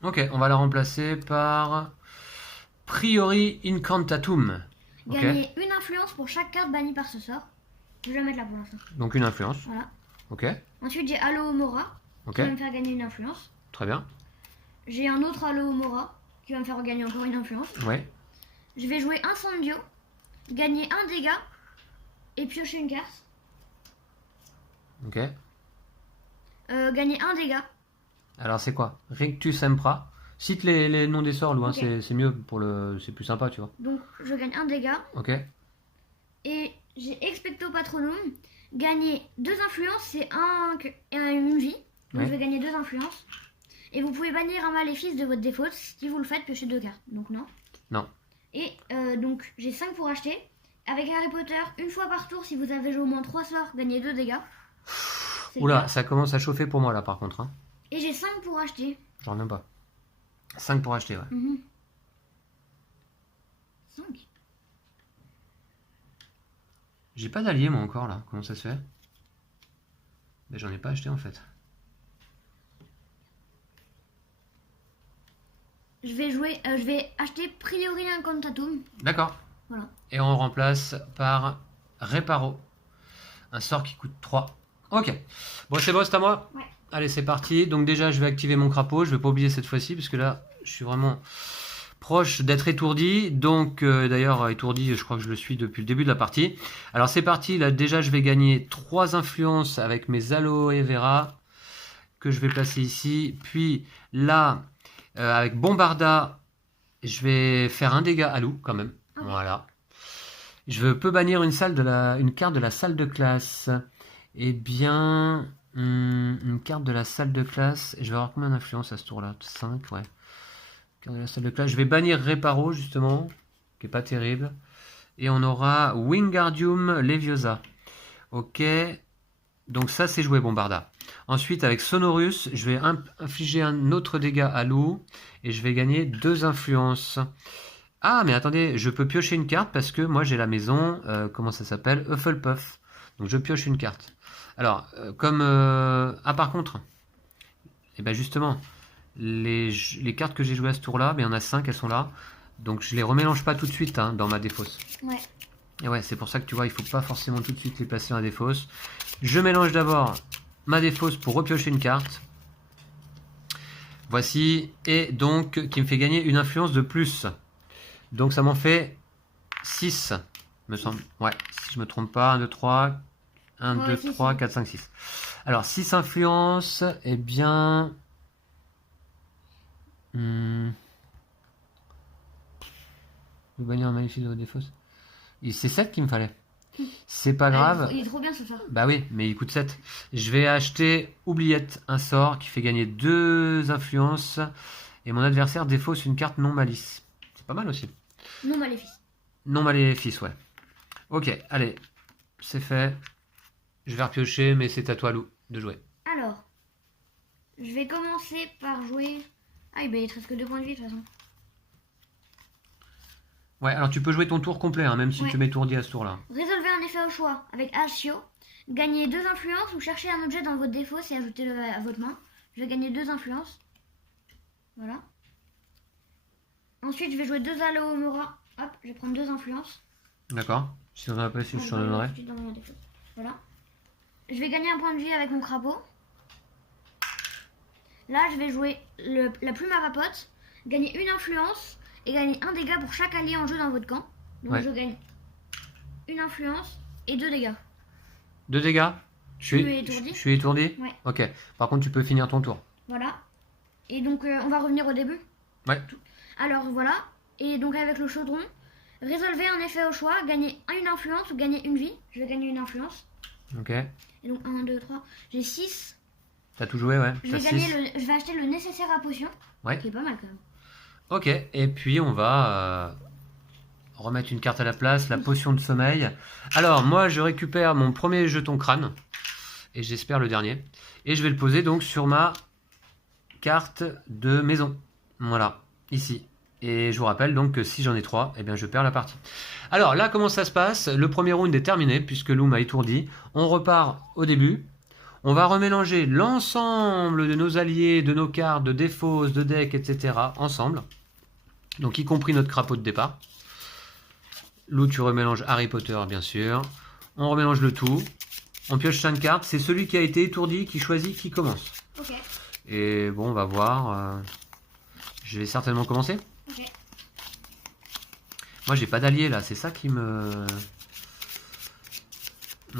Ok, on va la remplacer par Priori Incantatum. Ok. Gagner une influence pour chaque carte bannie par ce sort. Je vais la mettre là pour l'instant. Donc une influence. Voilà. Ok. Ensuite, j'ai Alohomora Ok. qui va me faire gagner une influence. Très bien. J'ai un autre Alohomora qui va me faire gagner encore une influence. Ouais. Je vais jouer Incendio, gagner un dégât et piocher une carte. Ok. Gagner un dégât. Alors c'est quoi? Rictus Empra. Cite les noms des sorts, Lou, hein, Ok. c'est mieux pour le. C'est plus sympa, tu vois. Donc, je gagne un dégât. Ok. Et j'ai Expecto Patronum, gagner 2 influences et une vie. Donc Ouais. je vais gagner 2 influences. Et vous pouvez bannir un maléfice de votre défaut. Si vous le faites, piochez 2 cartes. Donc non. Non. Et donc j'ai 5 pour acheter. Avec Harry Potter, une fois par tour, si vous avez joué au moins 3 sorts, gagnez 2 dégâts. C'est le Oula, cas. ça commence à chauffer pour moi là par contre. Hein. Et j'ai 5 pour acheter. J'en ai pas. 5 pour acheter, ouais. 5. J'ai pas d'allié moi encore là. Comment ça se fait? Mais j'en ai pas acheté en fait. Je vais acheter Priori Incantatum. D'accord. Voilà. Et on remplace par Reparo. Un sort qui coûte 3. Ok. Bon, c'est bon, c'est à moi? Ouais. Allez, c'est parti. Donc déjà, je vais activer mon crapaud. Je vais pas oublier cette fois-ci, parce que là, je suis vraiment proche d'être étourdi. Donc, d'ailleurs, étourdi, je crois que je le suis depuis le début de la partie. Alors, c'est parti. Là, déjà, je vais gagner 3 influences avec mes Aloe Vera, que je vais placer ici. Puis, là, avec Bombarda, je vais faire un dégât à Lou, quand même. Ok. Voilà. Je peux bannir une carte de la salle de classe. Eh bien, une carte de la salle de classe. Je vais avoir combien d'influence à ce tour-là? 5, ouais. Carte de la salle de classe. Je vais bannir Reparo, justement, qui est pas terrible. Et on aura Wingardium Leviosa. Ok. Donc ça, c'est joué, Bombarda. Ensuite, avec Sonorus, je vais infliger un autre dégât à Lou. Et je vais gagner 2 influences. Ah, mais attendez, je peux piocher une carte parce que moi, j'ai la maison, comment ça s'appelle? Hufflepuff. Donc je pioche une carte. Alors, ah, par contre, et ben justement, les cartes que j'ai jouées à ce tour-là, ben, il y en a 5, elles sont là. Donc je les remélange pas tout de suite hein, dans ma défausse. Ouais. Et ouais, c'est pour ça que tu vois, il faut pas forcément tout de suite les placer dans la défausse. Je mélange d'abord ma défausse pour repiocher une carte. Voici, et donc qui me fait gagner une influence de plus. Donc ça m'en fait 6, me semble. Ouais, si je me trompe pas, 1, 2, 3, 1, 2, 3, 4, 5, 6. Alors 6 influences, eh bien... Le bannir un maléfice de votre défausse. C'est 7 qu'il me fallait. C'est pas grave. Il est trop bien ce sort. Bah oui, mais il coûte 7. Je vais acheter Oubliette, un sort qui fait gagner 2 influences. Et mon adversaire défausse une carte non malice. C'est pas mal aussi. Non maléfice. Non maléfice, ouais. Ok, allez. C'est fait. Je vais repiocher, mais c'est à toi, Lou, de jouer. Alors, je vais commencer par jouer... Ah, ben, il te reste que 2 points de vie de toute façon. Ouais, alors tu peux jouer ton tour complet, hein, même si Ouais. tu m'étourdis à ce tour-là. Résolvez un effet au choix avec Asio. Gagnez 2 influences ou cherchez un objet dans votre défausse et ajoutez-le à votre main. Je vais gagner 2 influences. Voilà. Ensuite, je vais jouer 2 Alohomora. Hop, je vais prendre 2 influences. D'accord. Si on en a pas, si je t'en donnerai. Voilà. Je vais gagner un point de vie avec mon crapaud. Là, je vais jouer la plume à papote, gagner une influence et gagner un dégât pour chaque allié en jeu dans votre camp. Donc Ouais. je gagne une influence et 2 dégâts. 2 dégâts. Tu es étourdi. Je suis étourdi. Ouais. Ok. Par contre, tu peux finir ton tour. Voilà. Et donc, on va revenir au début. Ouais. Alors, voilà. Et donc, avec le chaudron, résolvez un effet au choix, gagnez une influence ou gagnez une vie. Je vais gagner une influence. Ok. Et donc, 1, 2, 3. J'ai 6. T'as tout joué, ouais. Je T'as vais, gagner 6. je vais acheter le nécessaire à potion. Ouais. Qui est pas mal quand même. Ok. Et puis, on va remettre une carte à la place, la potion de sommeil. Alors, moi, je récupère mon premier jeton crâne. Et j'espère le dernier. Et je vais le poser donc sur ma carte de maison. Voilà. Ici. Et je vous rappelle donc que si j'en ai 3, eh bien je perds la partie. Alors là, comment ça se passe? Le premier round est terminé puisque Lou m'a étourdi. On repart au début. On va remélanger l'ensemble de nos alliés, de nos cartes, de défausses, de decks, etc. ensemble. Donc y compris notre crapaud de départ. Lou, tu remélanges Harry Potter, bien sûr. On remélange le tout. On pioche 5 cartes. C'est celui qui a été étourdi qui choisit qui commence. Ok. Et bon, on va voir. Je vais certainement commencer. Ok. Moi, j'ai pas d'allié là. C'est ça qui me...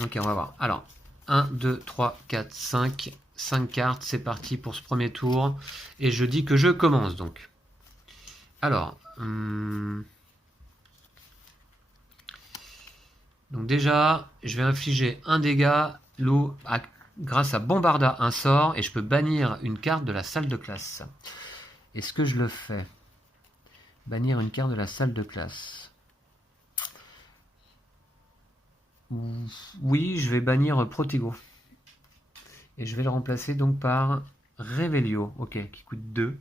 Ok, on va voir. Alors, 1, 2, 3, 4, 5. 5 cartes. C'est parti pour ce premier tour. Et je dis que je commence donc. Alors... Donc déjà, je vais infliger un dégât. Lou, grâce à Bombarda, un sort. Et je peux bannir une carte de la salle de classe. Est-ce que je le fais? Bannir une carte de la salle de classe. Oui, je vais bannir Protego. Et je vais le remplacer donc par Revelio. Ok, qui coûte 2.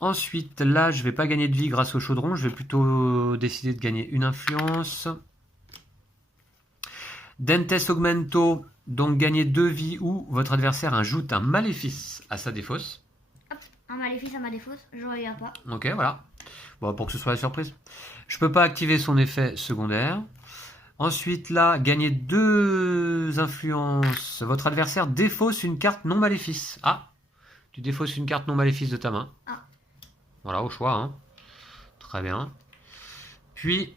Ensuite, là, je vais pas gagner de vie grâce au chaudron. Je vais plutôt décider de gagner une influence. Dentes Augmento, donc gagner 2 vies ou votre adversaire ajoute un maléfice à sa défausse. Hop, un maléfice à ma défausse, je regarde pas. Ok, voilà. Bon, pour que ce soit la surprise. Je peux pas activer son effet secondaire. Ensuite, là, gagner 2 influences. Votre adversaire défausse une carte non maléfice. Ah, tu défausses une carte non maléfice de ta main. Ah. Voilà, au choix. Hein. Très bien. Puis,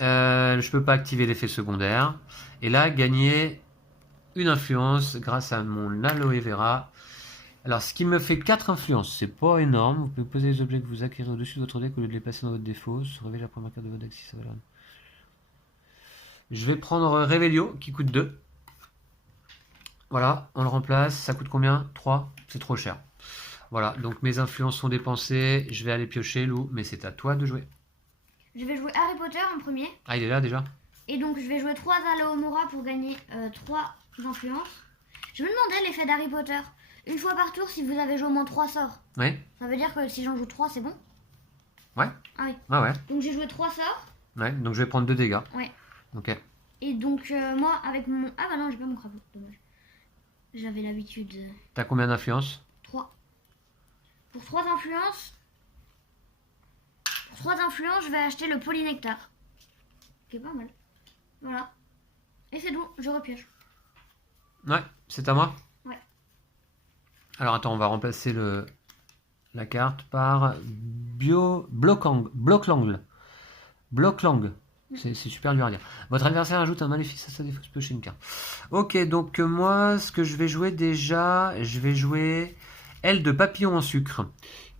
je peux pas activer l'effet secondaire. Et là, gagner une influence grâce à mon Aloe Vera. Alors, ce qui me fait 4 influences, c'est pas énorme. Vous pouvez poser les objets que vous acquérez au-dessus de votre deck au lieu de les placer dans votre défausse. Révélez la première carte de votre deck si ça va là. Je vais prendre Revelio qui coûte 2. Voilà, on le remplace. Ça coûte combien? 3. C'est trop cher. Voilà, donc mes influences sont dépensées. Je vais aller piocher, Lou, mais c'est à toi de jouer. Je vais jouer Harry Potter en premier. Ah, il est là déjà? Et donc je vais jouer 3 Alohomora pour gagner 3 influences. Je me demandais l'effet d'Harry Potter. Une fois par tour, si vous avez joué au moins 3 sorts. Ouais. Ça veut dire que si j'en joue 3, c'est bon? Ouais. Ah oui. Ah ouais. Donc j'ai joué 3 sorts. Ouais, donc je vais prendre 2 dégâts. Ouais. Ok. Et donc moi, avec mon... Ah bah non, j'ai pas mon crapaud, dommage. J'avais l'habitude... T'as combien d'influence? 3. Pour 3 influences... Pour 3 influences, je vais acheter le polynectar. Qui est pas mal. Voilà. Et c'est tout, je repioche. Ouais, c'est à moi? Ouais. Alors attends, on va remplacer la carte par Bloc-Langue. Bloc-Langue. C'est super dur à dire. Votre adversaire ajoute un maléfice à sa défausse piocher une carte. Ok, donc moi, ce que je vais jouer déjà, je vais jouer Aile de papillon en sucre,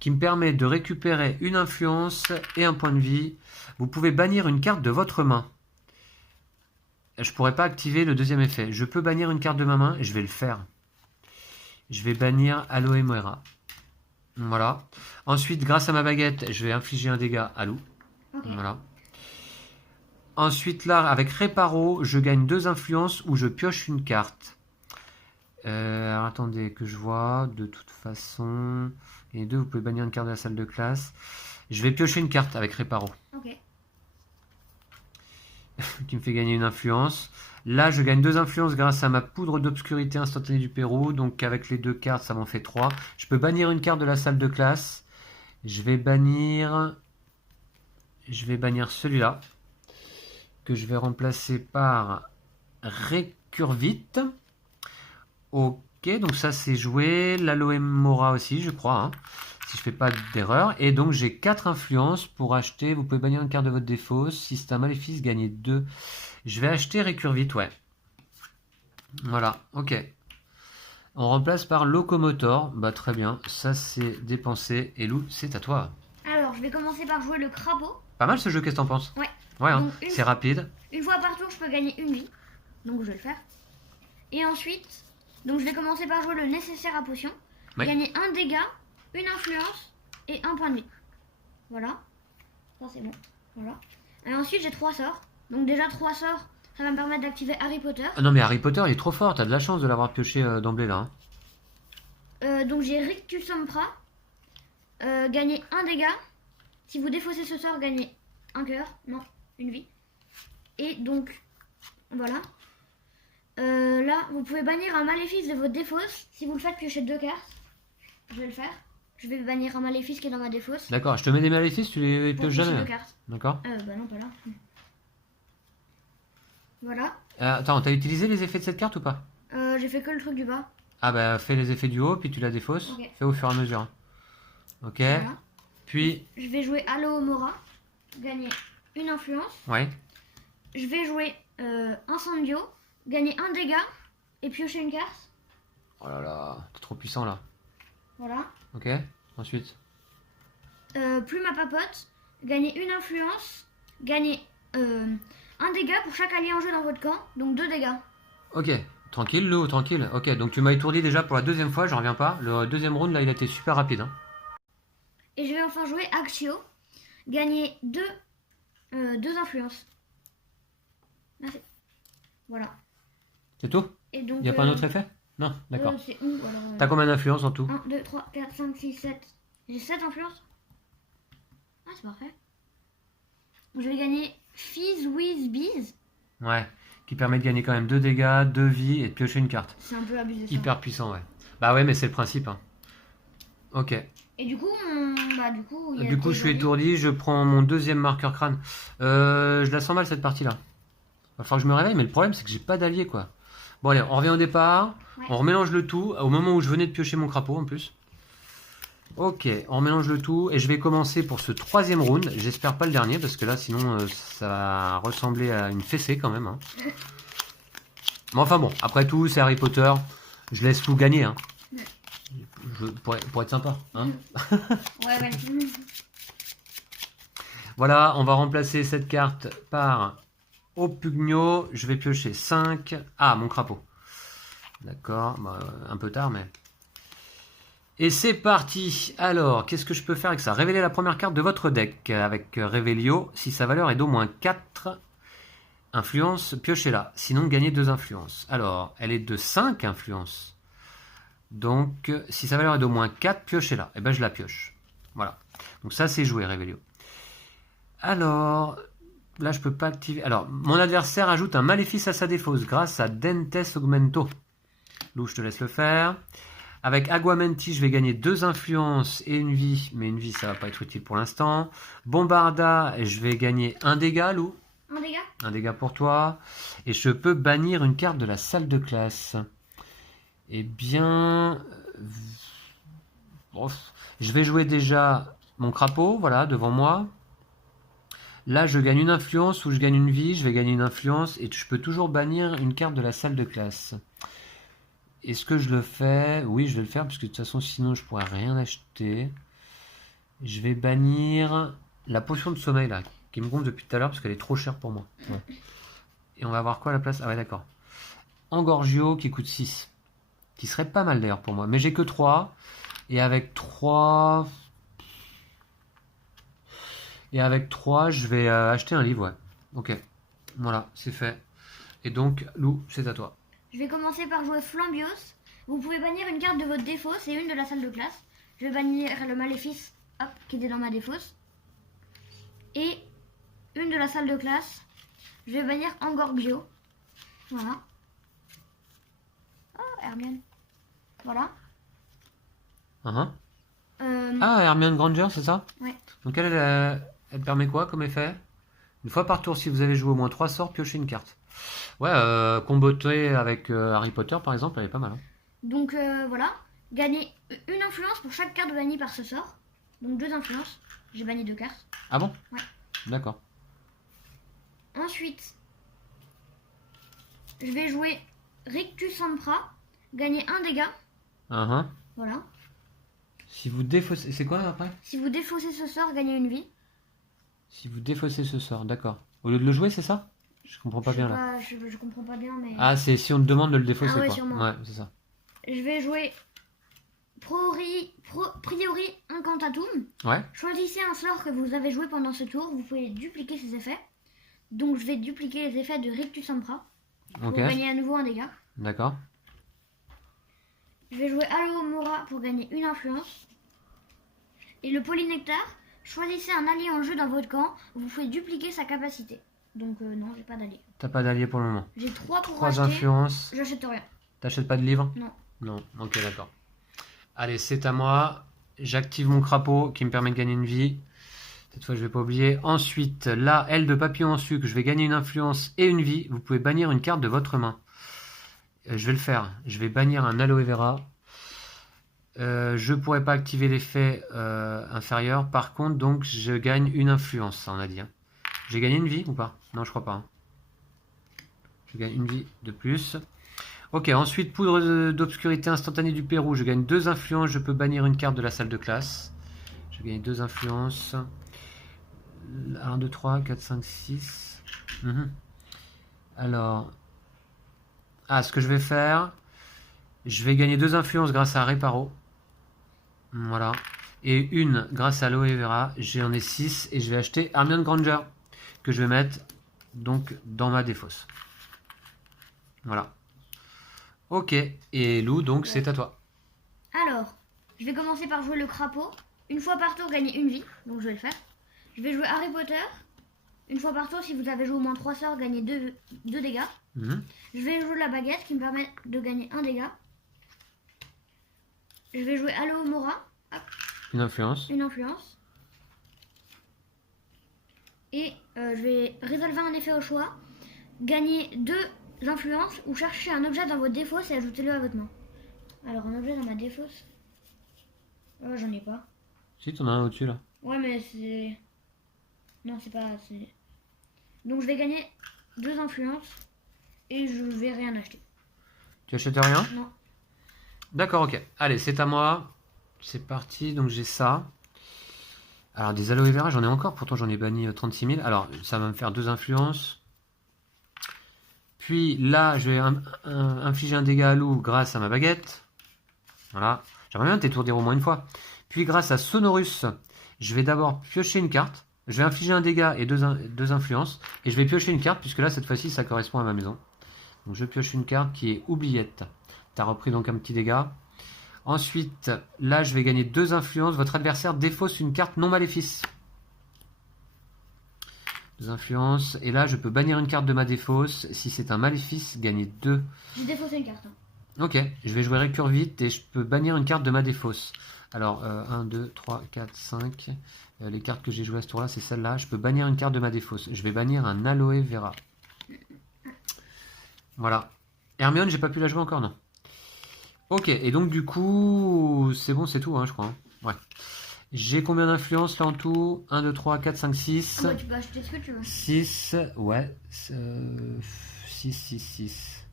qui me permet de récupérer une influence et un point de vie. Vous pouvez bannir une carte de votre main. Je pourrais pas activer le deuxième effet. Je peux bannir une carte de ma main et je vais le faire. Je vais bannir Alohomora. Voilà. Ensuite, grâce à ma baguette, je vais infliger un dégât à Lou. Ok. Voilà. Ensuite, là, avec Réparo, je gagne 2 influences où je pioche une carte. Alors, attendez, que je vois. De toute façon, les deux, vous pouvez bannir une carte de la salle de classe. Je vais piocher une carte avec Réparo. Ok. Qui me fait gagner une influence. Là, je gagne 2 influences grâce à ma poudre d'obscurité instantanée du Pérou. Donc, avec les 2 cartes, ça m'en fait 3. Je peux bannir une carte de la salle de classe. Je vais bannir celui-là. Que je vais remplacer par Récurvite. Ok, donc ça, c'est joué. L'Alohomora aussi, je crois. Hein, si je fais pas d'erreur. Et donc, j'ai 4 influences pour acheter. Vous pouvez bannir une carte de votre défausse. Si c'est un maléfice, gagnez 2. Je vais acheter Récurvite, ouais. Voilà, ok. On remplace par Locomotor. Bah, très bien. Ça, c'est dépensé. Et Lou, c'est à toi. Alors, je vais commencer par jouer le crapaud. Pas mal ce jeu, qu'est-ce que t'en penses? Ouais. Ouais, hein, Donc, c'est rapide. Une fois par tour, je peux gagner une vie. Donc, je vais le faire. Et ensuite, donc je vais commencer par jouer le nécessaire à potion. Ouais. Gagner un dégât, une influence et un point de vie. Voilà. Ça, c'est bon. Voilà. Et ensuite, j'ai 3 sorts. Donc, déjà, 3 sorts, ça va me permettre d'activer Harry Potter. Ah non, mais Harry Potter, il est trop fort. T'as de la chance de l'avoir pioché d'emblée là. Hein. Donc, j'ai Rictus Sompra. Gagner un dégât. Si vous défaussez ce sort, gagnez un cœur. Non, une vie. Et donc, voilà. Là, vous pouvez bannir un maléfice de votre défausse. Si vous le faites, piocher 2 cartes. Je vais le faire. Je vais bannir un maléfice qui est dans ma défausse. D'accord, je te mets des maléfices, tu les Pour pioches piocher jamais. 2 cartes. D'accord. Bah non, pas là. Voilà. Attends, t'as utilisé les effets de cette carte ou pas? J'ai fait que le truc du bas. Ah bah, fais les effets du haut, puis tu la défausses. Ok. Fais au fur et à mesure. Ok. Voilà. Puis, Je vais jouer Alohomora. Gagner une influence. ouais. Je vais jouer Incendio. Gagner un dégât. Et piocher une carte. Oh là là, t'es trop puissant là. Voilà. Ok. Ensuite. Plume à papote. Gagner une influence. Gagner un dégât pour chaque allié en jeu dans votre camp. Donc 2 dégâts. Ok. Tranquille, Lou, tranquille. Ok, donc tu m'as étourdi déjà pour la 2e fois, j'en reviens pas. Le 2e round là, il a été super rapide. Hein. Et je vais enfin jouer Axio. Gagner 2 influences. Merci. Voilà. C'est tout? Et donc, Il n'y a pas un autre effet? Non, d'accord. C'est où alors T'as combien d'influence en tout? 1, 2, 3, 4, 5, 6, 7. J'ai 7 influences. Ah, c'est parfait. Je vais gagner Fizz Whiz Bees. Ouais. Qui permet de gagner quand même 2 dégâts, 2 vies et de piocher une carte. C'est un peu abusé ça. Hyper puissant, ouais. Bah ouais, mais c'est le principe. Hein. Ok. Et du coup, il y a Du coup, des je suis alliés. étourdi, je prends mon 2e marqueur crâne. Je la sens mal cette partie-là. Va falloir que je me réveille, mais le problème c'est que j'ai pas d'allié quoi. Bon allez, on revient au départ. Ouais. On remélange le tout, au moment où je venais de piocher mon crapaud en plus. Ok, on mélange le tout et je vais commencer pour ce 3e round. J'espère pas le dernier parce que là sinon ça va ressembler à une fessée quand même. Hein. Mais enfin bon, après tout c'est Harry Potter. Je laisse Lou gagner. Hein. Pour être sympa. Hein. Ouais. Voilà, on va remplacer cette carte par Opugno. Je vais piocher 5. Ah, mon crapaud. D'accord, bah, un peu tard, mais... Et c'est parti. Alors, qu'est-ce que je peux faire avec ça? Révéler la première carte de votre deck avec Revelio. Si sa valeur est d'au moins 4 influences, piochez-la. Sinon, gagnez 2 influences. Alors, elle est de 5 influences. Donc, si sa valeur est d'au moins 4, piochez-la. Et ben, je la pioche. Voilà. Donc ça, c'est joué, Revelio. Alors, là, je peux pas activer. Alors, mon adversaire ajoute un maléfice à sa défausse grâce à Dentes Augmento. Lou, je te laisse le faire. Avec Aguamenti, je vais gagner 2 influences et une vie. Mais une vie, ça va pas être utile pour l'instant. Bombarda, je vais gagner 1 dégât, Lou. 1 dégât. 1 dégât pour toi. Et je peux bannir une carte de la salle de classe. Eh bien... je vais jouer déjà mon crapaud, voilà, devant moi. Là, je gagne une influence ou je gagne une vie. Je vais gagner une influence et je peux toujours bannir une carte de la salle de classe. Est-ce que je le fais? Oui, je vais le faire parce que de toute façon, sinon, je pourrais rien acheter. Je vais bannir la potion de sommeil là, qui me gonfle depuis tout à l'heure parce qu'elle est trop chère pour moi. Ouais. Et on va avoir quoi à la place? Ah ouais, d'accord. Engorgio qui coûte 6. Qui serait pas mal d'ailleurs pour moi. Mais j'ai que 3. Et avec 3... je vais acheter un livre, ouais. Ok. Voilà, c'est fait. Et donc, Lou, c'est à toi. Je vais commencer par jouer Flambios. Vous pouvez bannir une carte de votre défausse et une de la salle de classe. Je vais bannir le maléfice, hop, qui était dans ma défausse. Et une de la salle de classe. Je vais bannir Engorgio. Voilà. Oh, Hermione. Voilà. Ah, Hermione Granger, c'est ça? Ouais. Donc elle permet quoi comme effet? Une fois par tour, si vous avez joué au moins 3 sorts, piochez une carte. Ouais, comboter avec Harry Potter, par exemple, elle est pas mal. Hein. Donc voilà. Gagner une influence pour chaque carte bannie par ce sort. Donc 2 influences. J'ai banni 2 cartes. Ah bon? Ouais. D'accord. Ensuite, je vais jouer Rictus Ampra. Gagner 1 dégât. Voilà. Si vous défaussez... C'est quoi après? Si vous défaussez ce sort, gagnez une vie. Si vous défaussez ce sort, d'accord. Au lieu de le jouer, c'est ça? Je comprends pas bien là. Je comprends pas bien, mais... Ah, c'est si on te demande de le défausser, Ah ouais, quoi. sûrement. Ouais, c'est ça. Je vais jouer Priori Incantatum. Ouais. Choisissez un sort que vous avez joué pendant ce tour. Vous pouvez dupliquer ses effets. Donc je vais dupliquer les effets de Rictus Ampra. Pour Ok. gagner à nouveau un dégât. D'accord. Je vais jouer Alohomora pour gagner une influence. Et le Polynectar, choisissez un allié en jeu dans votre camp. Vous pouvez dupliquer sa capacité. Donc non, j'ai pas d'allié. T'as pas d'allié pour le moment. J'ai 3 pour 3 acheter. influences. J'achète rien. T'achètes pas de livre? Non. Non, ok, d'accord. Allez, c'est à moi. J'active mon crapaud qui me permet de gagner une vie. Cette fois, je vais pas oublier. Ensuite, là, aile de papillon en sucre, je vais gagner une influence et une vie. Vous pouvez bannir une carte de votre main. Je vais le faire. Je vais bannir un aloe vera. Je pourrais pas activer l'effet inférieur. Par contre, donc, je gagne une influence, ça on a dit. Hein. J'ai gagné une vie ou pas? Non, je crois pas. Hein. Je gagne une vie de plus. Ok, ensuite, poudre d'obscurité instantanée du Pérou. Je gagne 2 influences. Je peux bannir une carte de la salle de classe. Je gagne 2 influences. 1, 2, 3, 4, 5, 6. Alors... Ah, ce que je vais faire... Je vais gagner 2 influences grâce à Reparo. Voilà. Et une grâce à l'aloe vera. J'en ai 6. Et je vais acheter Hermione Granger. Que je vais mettre donc dans ma défausse. Voilà. Ok. Et Lou, donc c'est à toi. Alors, je vais commencer par jouer le crapaud. Une fois par tour, gagner une vie. Donc je vais le faire. Je vais jouer Harry Potter. Une fois par tour, si vous avez joué au moins 3 sorts, gagner 2 dégâts. Je vais jouer la baguette qui me permet de gagner 1 dégât. Je vais jouer Alohomora. Une influence. Une influence. Et je vais résolver un effet au choix. Gagner 2 influences ou chercher un objet dans votre défausse et ajoutez-le à votre main. Alors un objet dans ma défausse. Oh, j'en ai pas. Si, t'en as un au-dessus là. Ouais, mais c'est... Non, c'est pas... Donc je vais gagner 2 influences et je vais rien acheter. Tu achètes rien? Non. D'accord, ok. Allez, c'est à moi. C'est parti, donc j'ai ça. Alors, des aloe vera, j'en ai encore. Pourtant, j'en ai banni 36 000. Alors, ça va me faire 2 influences. Puis là, je vais infliger un dégât à Lou grâce à ma baguette. Voilà. J'aimerais bien t'étourdir au moins une fois. Puis grâce à Sonorus, je vais d'abord piocher une carte. Je vais infliger un dégât et deux influences. Et je vais piocher une carte, puisque là, cette fois-ci, ça correspond à ma maison. Donc je pioche une carte qui est oubliette. Tu as repris donc un petit dégât. Ensuite, là, je vais gagner 2 influences. Votre adversaire défausse une carte non maléfice. 2 influences. Et là, je peux bannir une carte de ma défausse. Si c'est un maléfice, gagner 2. J'ai défaussé une carte. Ok, je vais jouer récure vite et je peux bannir une carte de ma défausse. Alors, 1, 2, 3, 4, 5. Les cartes que j'ai jouées à ce tour-là, c'est celle-là. Je peux bannir une carte de ma défausse. Je vais bannir un Aloe Vera. Voilà. Hermione, j'ai pas pu la jouer encore, non. Ok, et donc du coup, c'est bon, c'est tout, hein, je crois. Hein. Ouais. J'ai combien d'influence là en tout? 1, 2, 3, 4, 5, 6. Ah bah tu peux acheter ce que tu veux. 6, ouais. 6, 6, 6.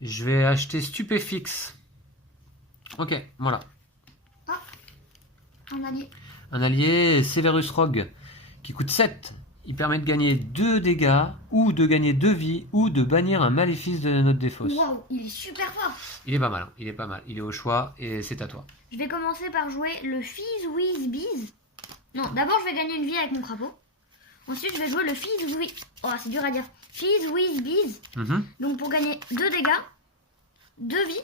Je vais acheter Stupéfixe. Ok, voilà. Ah, un allié. Un allié, Severus Rogue, qui coûte 7. Il permet de gagner 2 dégâts, ou de gagner 2 vies, ou de bannir un maléfice de notre défausse. Waouh, il est super fort. Il est pas mal, hein, il est pas mal. Il est au choix, et c'est à toi. Je vais commencer par jouer le Fizz Whiz Biz. Non, d'abord je vais gagner une vie avec mon crapaud. Ensuite je vais jouer le Fizz Whiz... Oh, c'est dur à dire. Fizz Whiz Biz. Donc pour gagner 2 dégâts, 2 vies,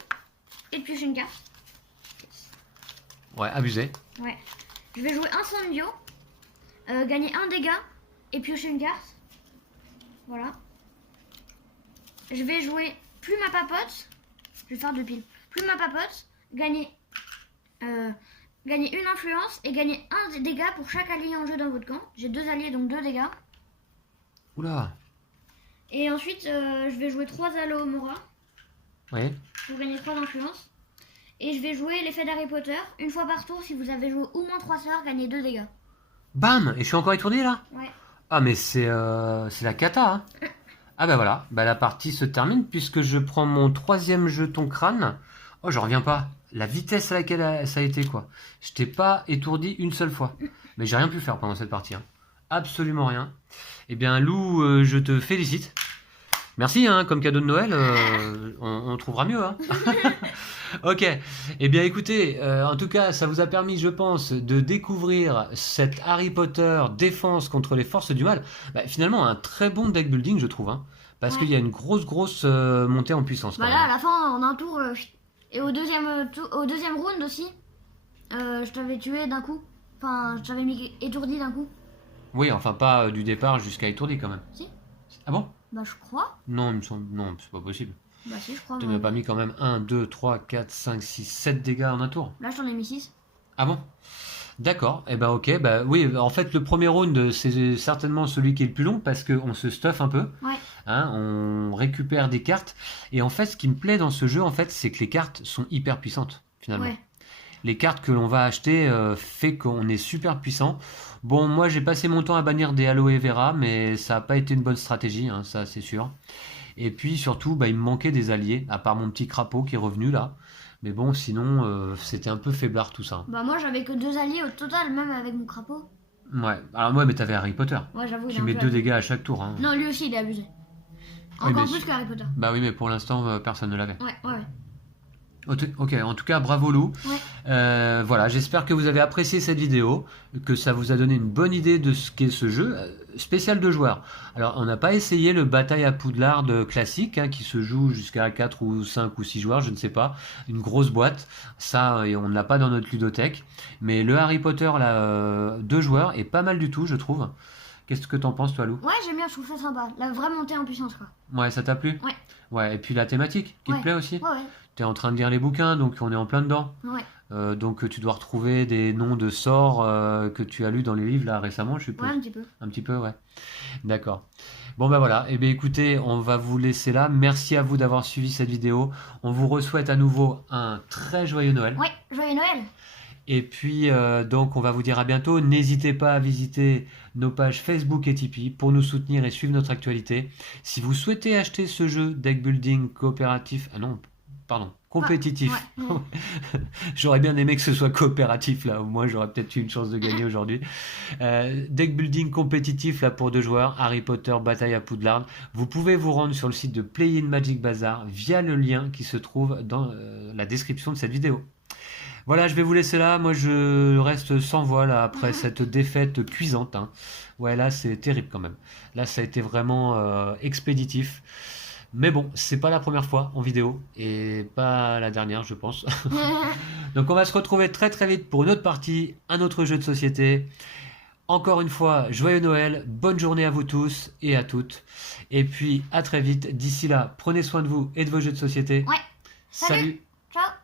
et de piocher une carte. Ouais, abusé. Ouais. Je vais jouer Incendio, gagner 1 dégât, et piocher une carte. Voilà. Je vais jouer Plume à Papote. Je vais faire 2 piles. Plume à Papote, gagner une influence et gagner 1 dégât pour chaque allié en jeu dans votre camp. J'ai 2 alliés, donc 2 dégâts. Oula. Et ensuite, je vais jouer 3 Aloe Mora Ouais. pour gagner 3 influences. Et je vais jouer l'effet d'Harry Potter. Une fois par tour, si vous avez joué au moins 3 sorts, gagnez 2 dégâts. Bam. Et je suis encore étourdi là? Ouais. Ah mais c'est la cata. Hein. Ah bah voilà, bah, la partie se termine puisque je prends mon 3e jeton crâne. Oh, j'en reviens pas. La vitesse à laquelle ça a été, quoi. Je t'ai pas étourdi une seule fois. Mais j'ai rien pu faire pendant cette partie. Hein. Absolument rien. Eh bien, Lou, je te félicite. Merci, hein, comme cadeau de Noël. On trouvera mieux. Hein. Ok. Eh bien, écoutez, en tout cas, ça vous a permis, je pense, de découvrir cette Harry Potter défense contre les forces du mal. Bah, finalement, un très bon deck building, je trouve. Hein, parce qu'il y a une grosse montée en puissance. Bah là, à la fin, en un tour... Et au deuxième round aussi, je t'avais tué d'un coup. Enfin, je t'avais mis étourdi d'un coup. Oui, enfin pas du départ jusqu'à étourdi quand même. Si. Ah bon? Bah je crois. Non, il me semble... non, c'est pas possible. Bah si, je crois. Tu m'as pas mis quand même 1, 2, 3, 4, 5, 6, 7 dégâts en un tour? Là, je t'en ai mis 6. Ah bon? D'accord, et ben ok, bah oui, en fait le premier round c'est certainement celui qui est le plus long parce qu'on se stuff un peu, Ouais. hein, on récupère des cartes, et en fait ce qui me plaît dans ce jeu en fait c'est que les cartes sont hyper puissantes finalement. Ouais. Les cartes que l'on va acheter fait qu'on est super puissant. Bon, moi j'ai passé mon temps à bannir des Aloe Vera, mais ça n'a pas été une bonne stratégie, hein, ça c'est sûr. Et puis surtout, bah, il me manquait des alliés, à part mon petit crapaud qui est revenu là. Mais bon, sinon, c'était un peu faiblard tout ça. Bah moi, j'avais que 2 alliés au total, même avec mon crapaud. Ouais, alors moi, mais t'avais Harry Potter, Ouais, j'avoue. qui met 2 dégâts à chaque tour. Hein. Non, lui aussi, il est abusé. Oui, Encore mais plus qu'Harry Potter. Bah oui, mais pour l'instant, personne ne l'avait. Ouais. Ok, en tout cas, bravo Lou. Ouais. Voilà, j'espère que vous avez apprécié cette vidéo, que ça vous a donné une bonne idée de ce qu'est ce jeu spécial de joueurs. Alors, on n'a pas essayé le Bataille à Poudlard classique, hein, qui se joue jusqu'à 4 ou 5 ou 6 joueurs, je ne sais pas, une grosse boîte. Ça, et on ne l'a pas dans notre ludothèque. Mais le Harry Potter, là, 2 joueurs, est pas mal du tout, je trouve. Qu'est-ce que t'en penses, toi, Lou? Ouais, j'aime bien, je trouve ça sympa. La vraie montée en puissance, quoi. Ouais, ça t'a plu? Ouais. Ouais, et puis la thématique, qui te plaît aussi? Ouais. T'es en train de lire les bouquins, donc on est en plein dedans. Ouais. Donc tu dois retrouver des noms de sorts que tu as lus dans les livres là récemment, je suppose. Ouais, un petit peu. Un petit peu, ouais. D'accord. Bon bah voilà, et bien écoutez, on va vous laisser là. Merci à vous d'avoir suivi cette vidéo. On vous souhaite à nouveau un très joyeux Noël. Ouais, joyeux Noël. Et puis donc on va vous dire à bientôt. N'hésitez pas à visiter nos pages Facebook et Tipeee pour nous soutenir et suivre notre actualité. Si vous souhaitez acheter ce jeu deck building coopératif, ah non, pardon, compétitif. Ouais. J'aurais bien aimé que ce soit coopératif là, au moins j'aurais peut-être eu une chance de gagner aujourd'hui. Deck building compétitif là pour 2 joueurs, Harry Potter Bataille à Poudlard. Vous pouvez vous rendre sur le site de Play in Magic Bazaar via le lien qui se trouve dans la description de cette vidéo. Voilà, je vais vous laisser là. Moi, je reste sans voix là après cette défaite cuisante, hein. Ouais, là, c'est terrible quand même. Là, ça a été vraiment expéditif. Mais bon, c'est pas la première fois en vidéo et pas la dernière, je pense. Donc, on va se retrouver très très vite pour une autre partie, un autre jeu de société. Encore une fois, joyeux Noël, bonne journée à vous tous et à toutes. Et puis, à très vite. D'ici là, prenez soin de vous et de vos jeux de société. Ouais. Salut. Ciao.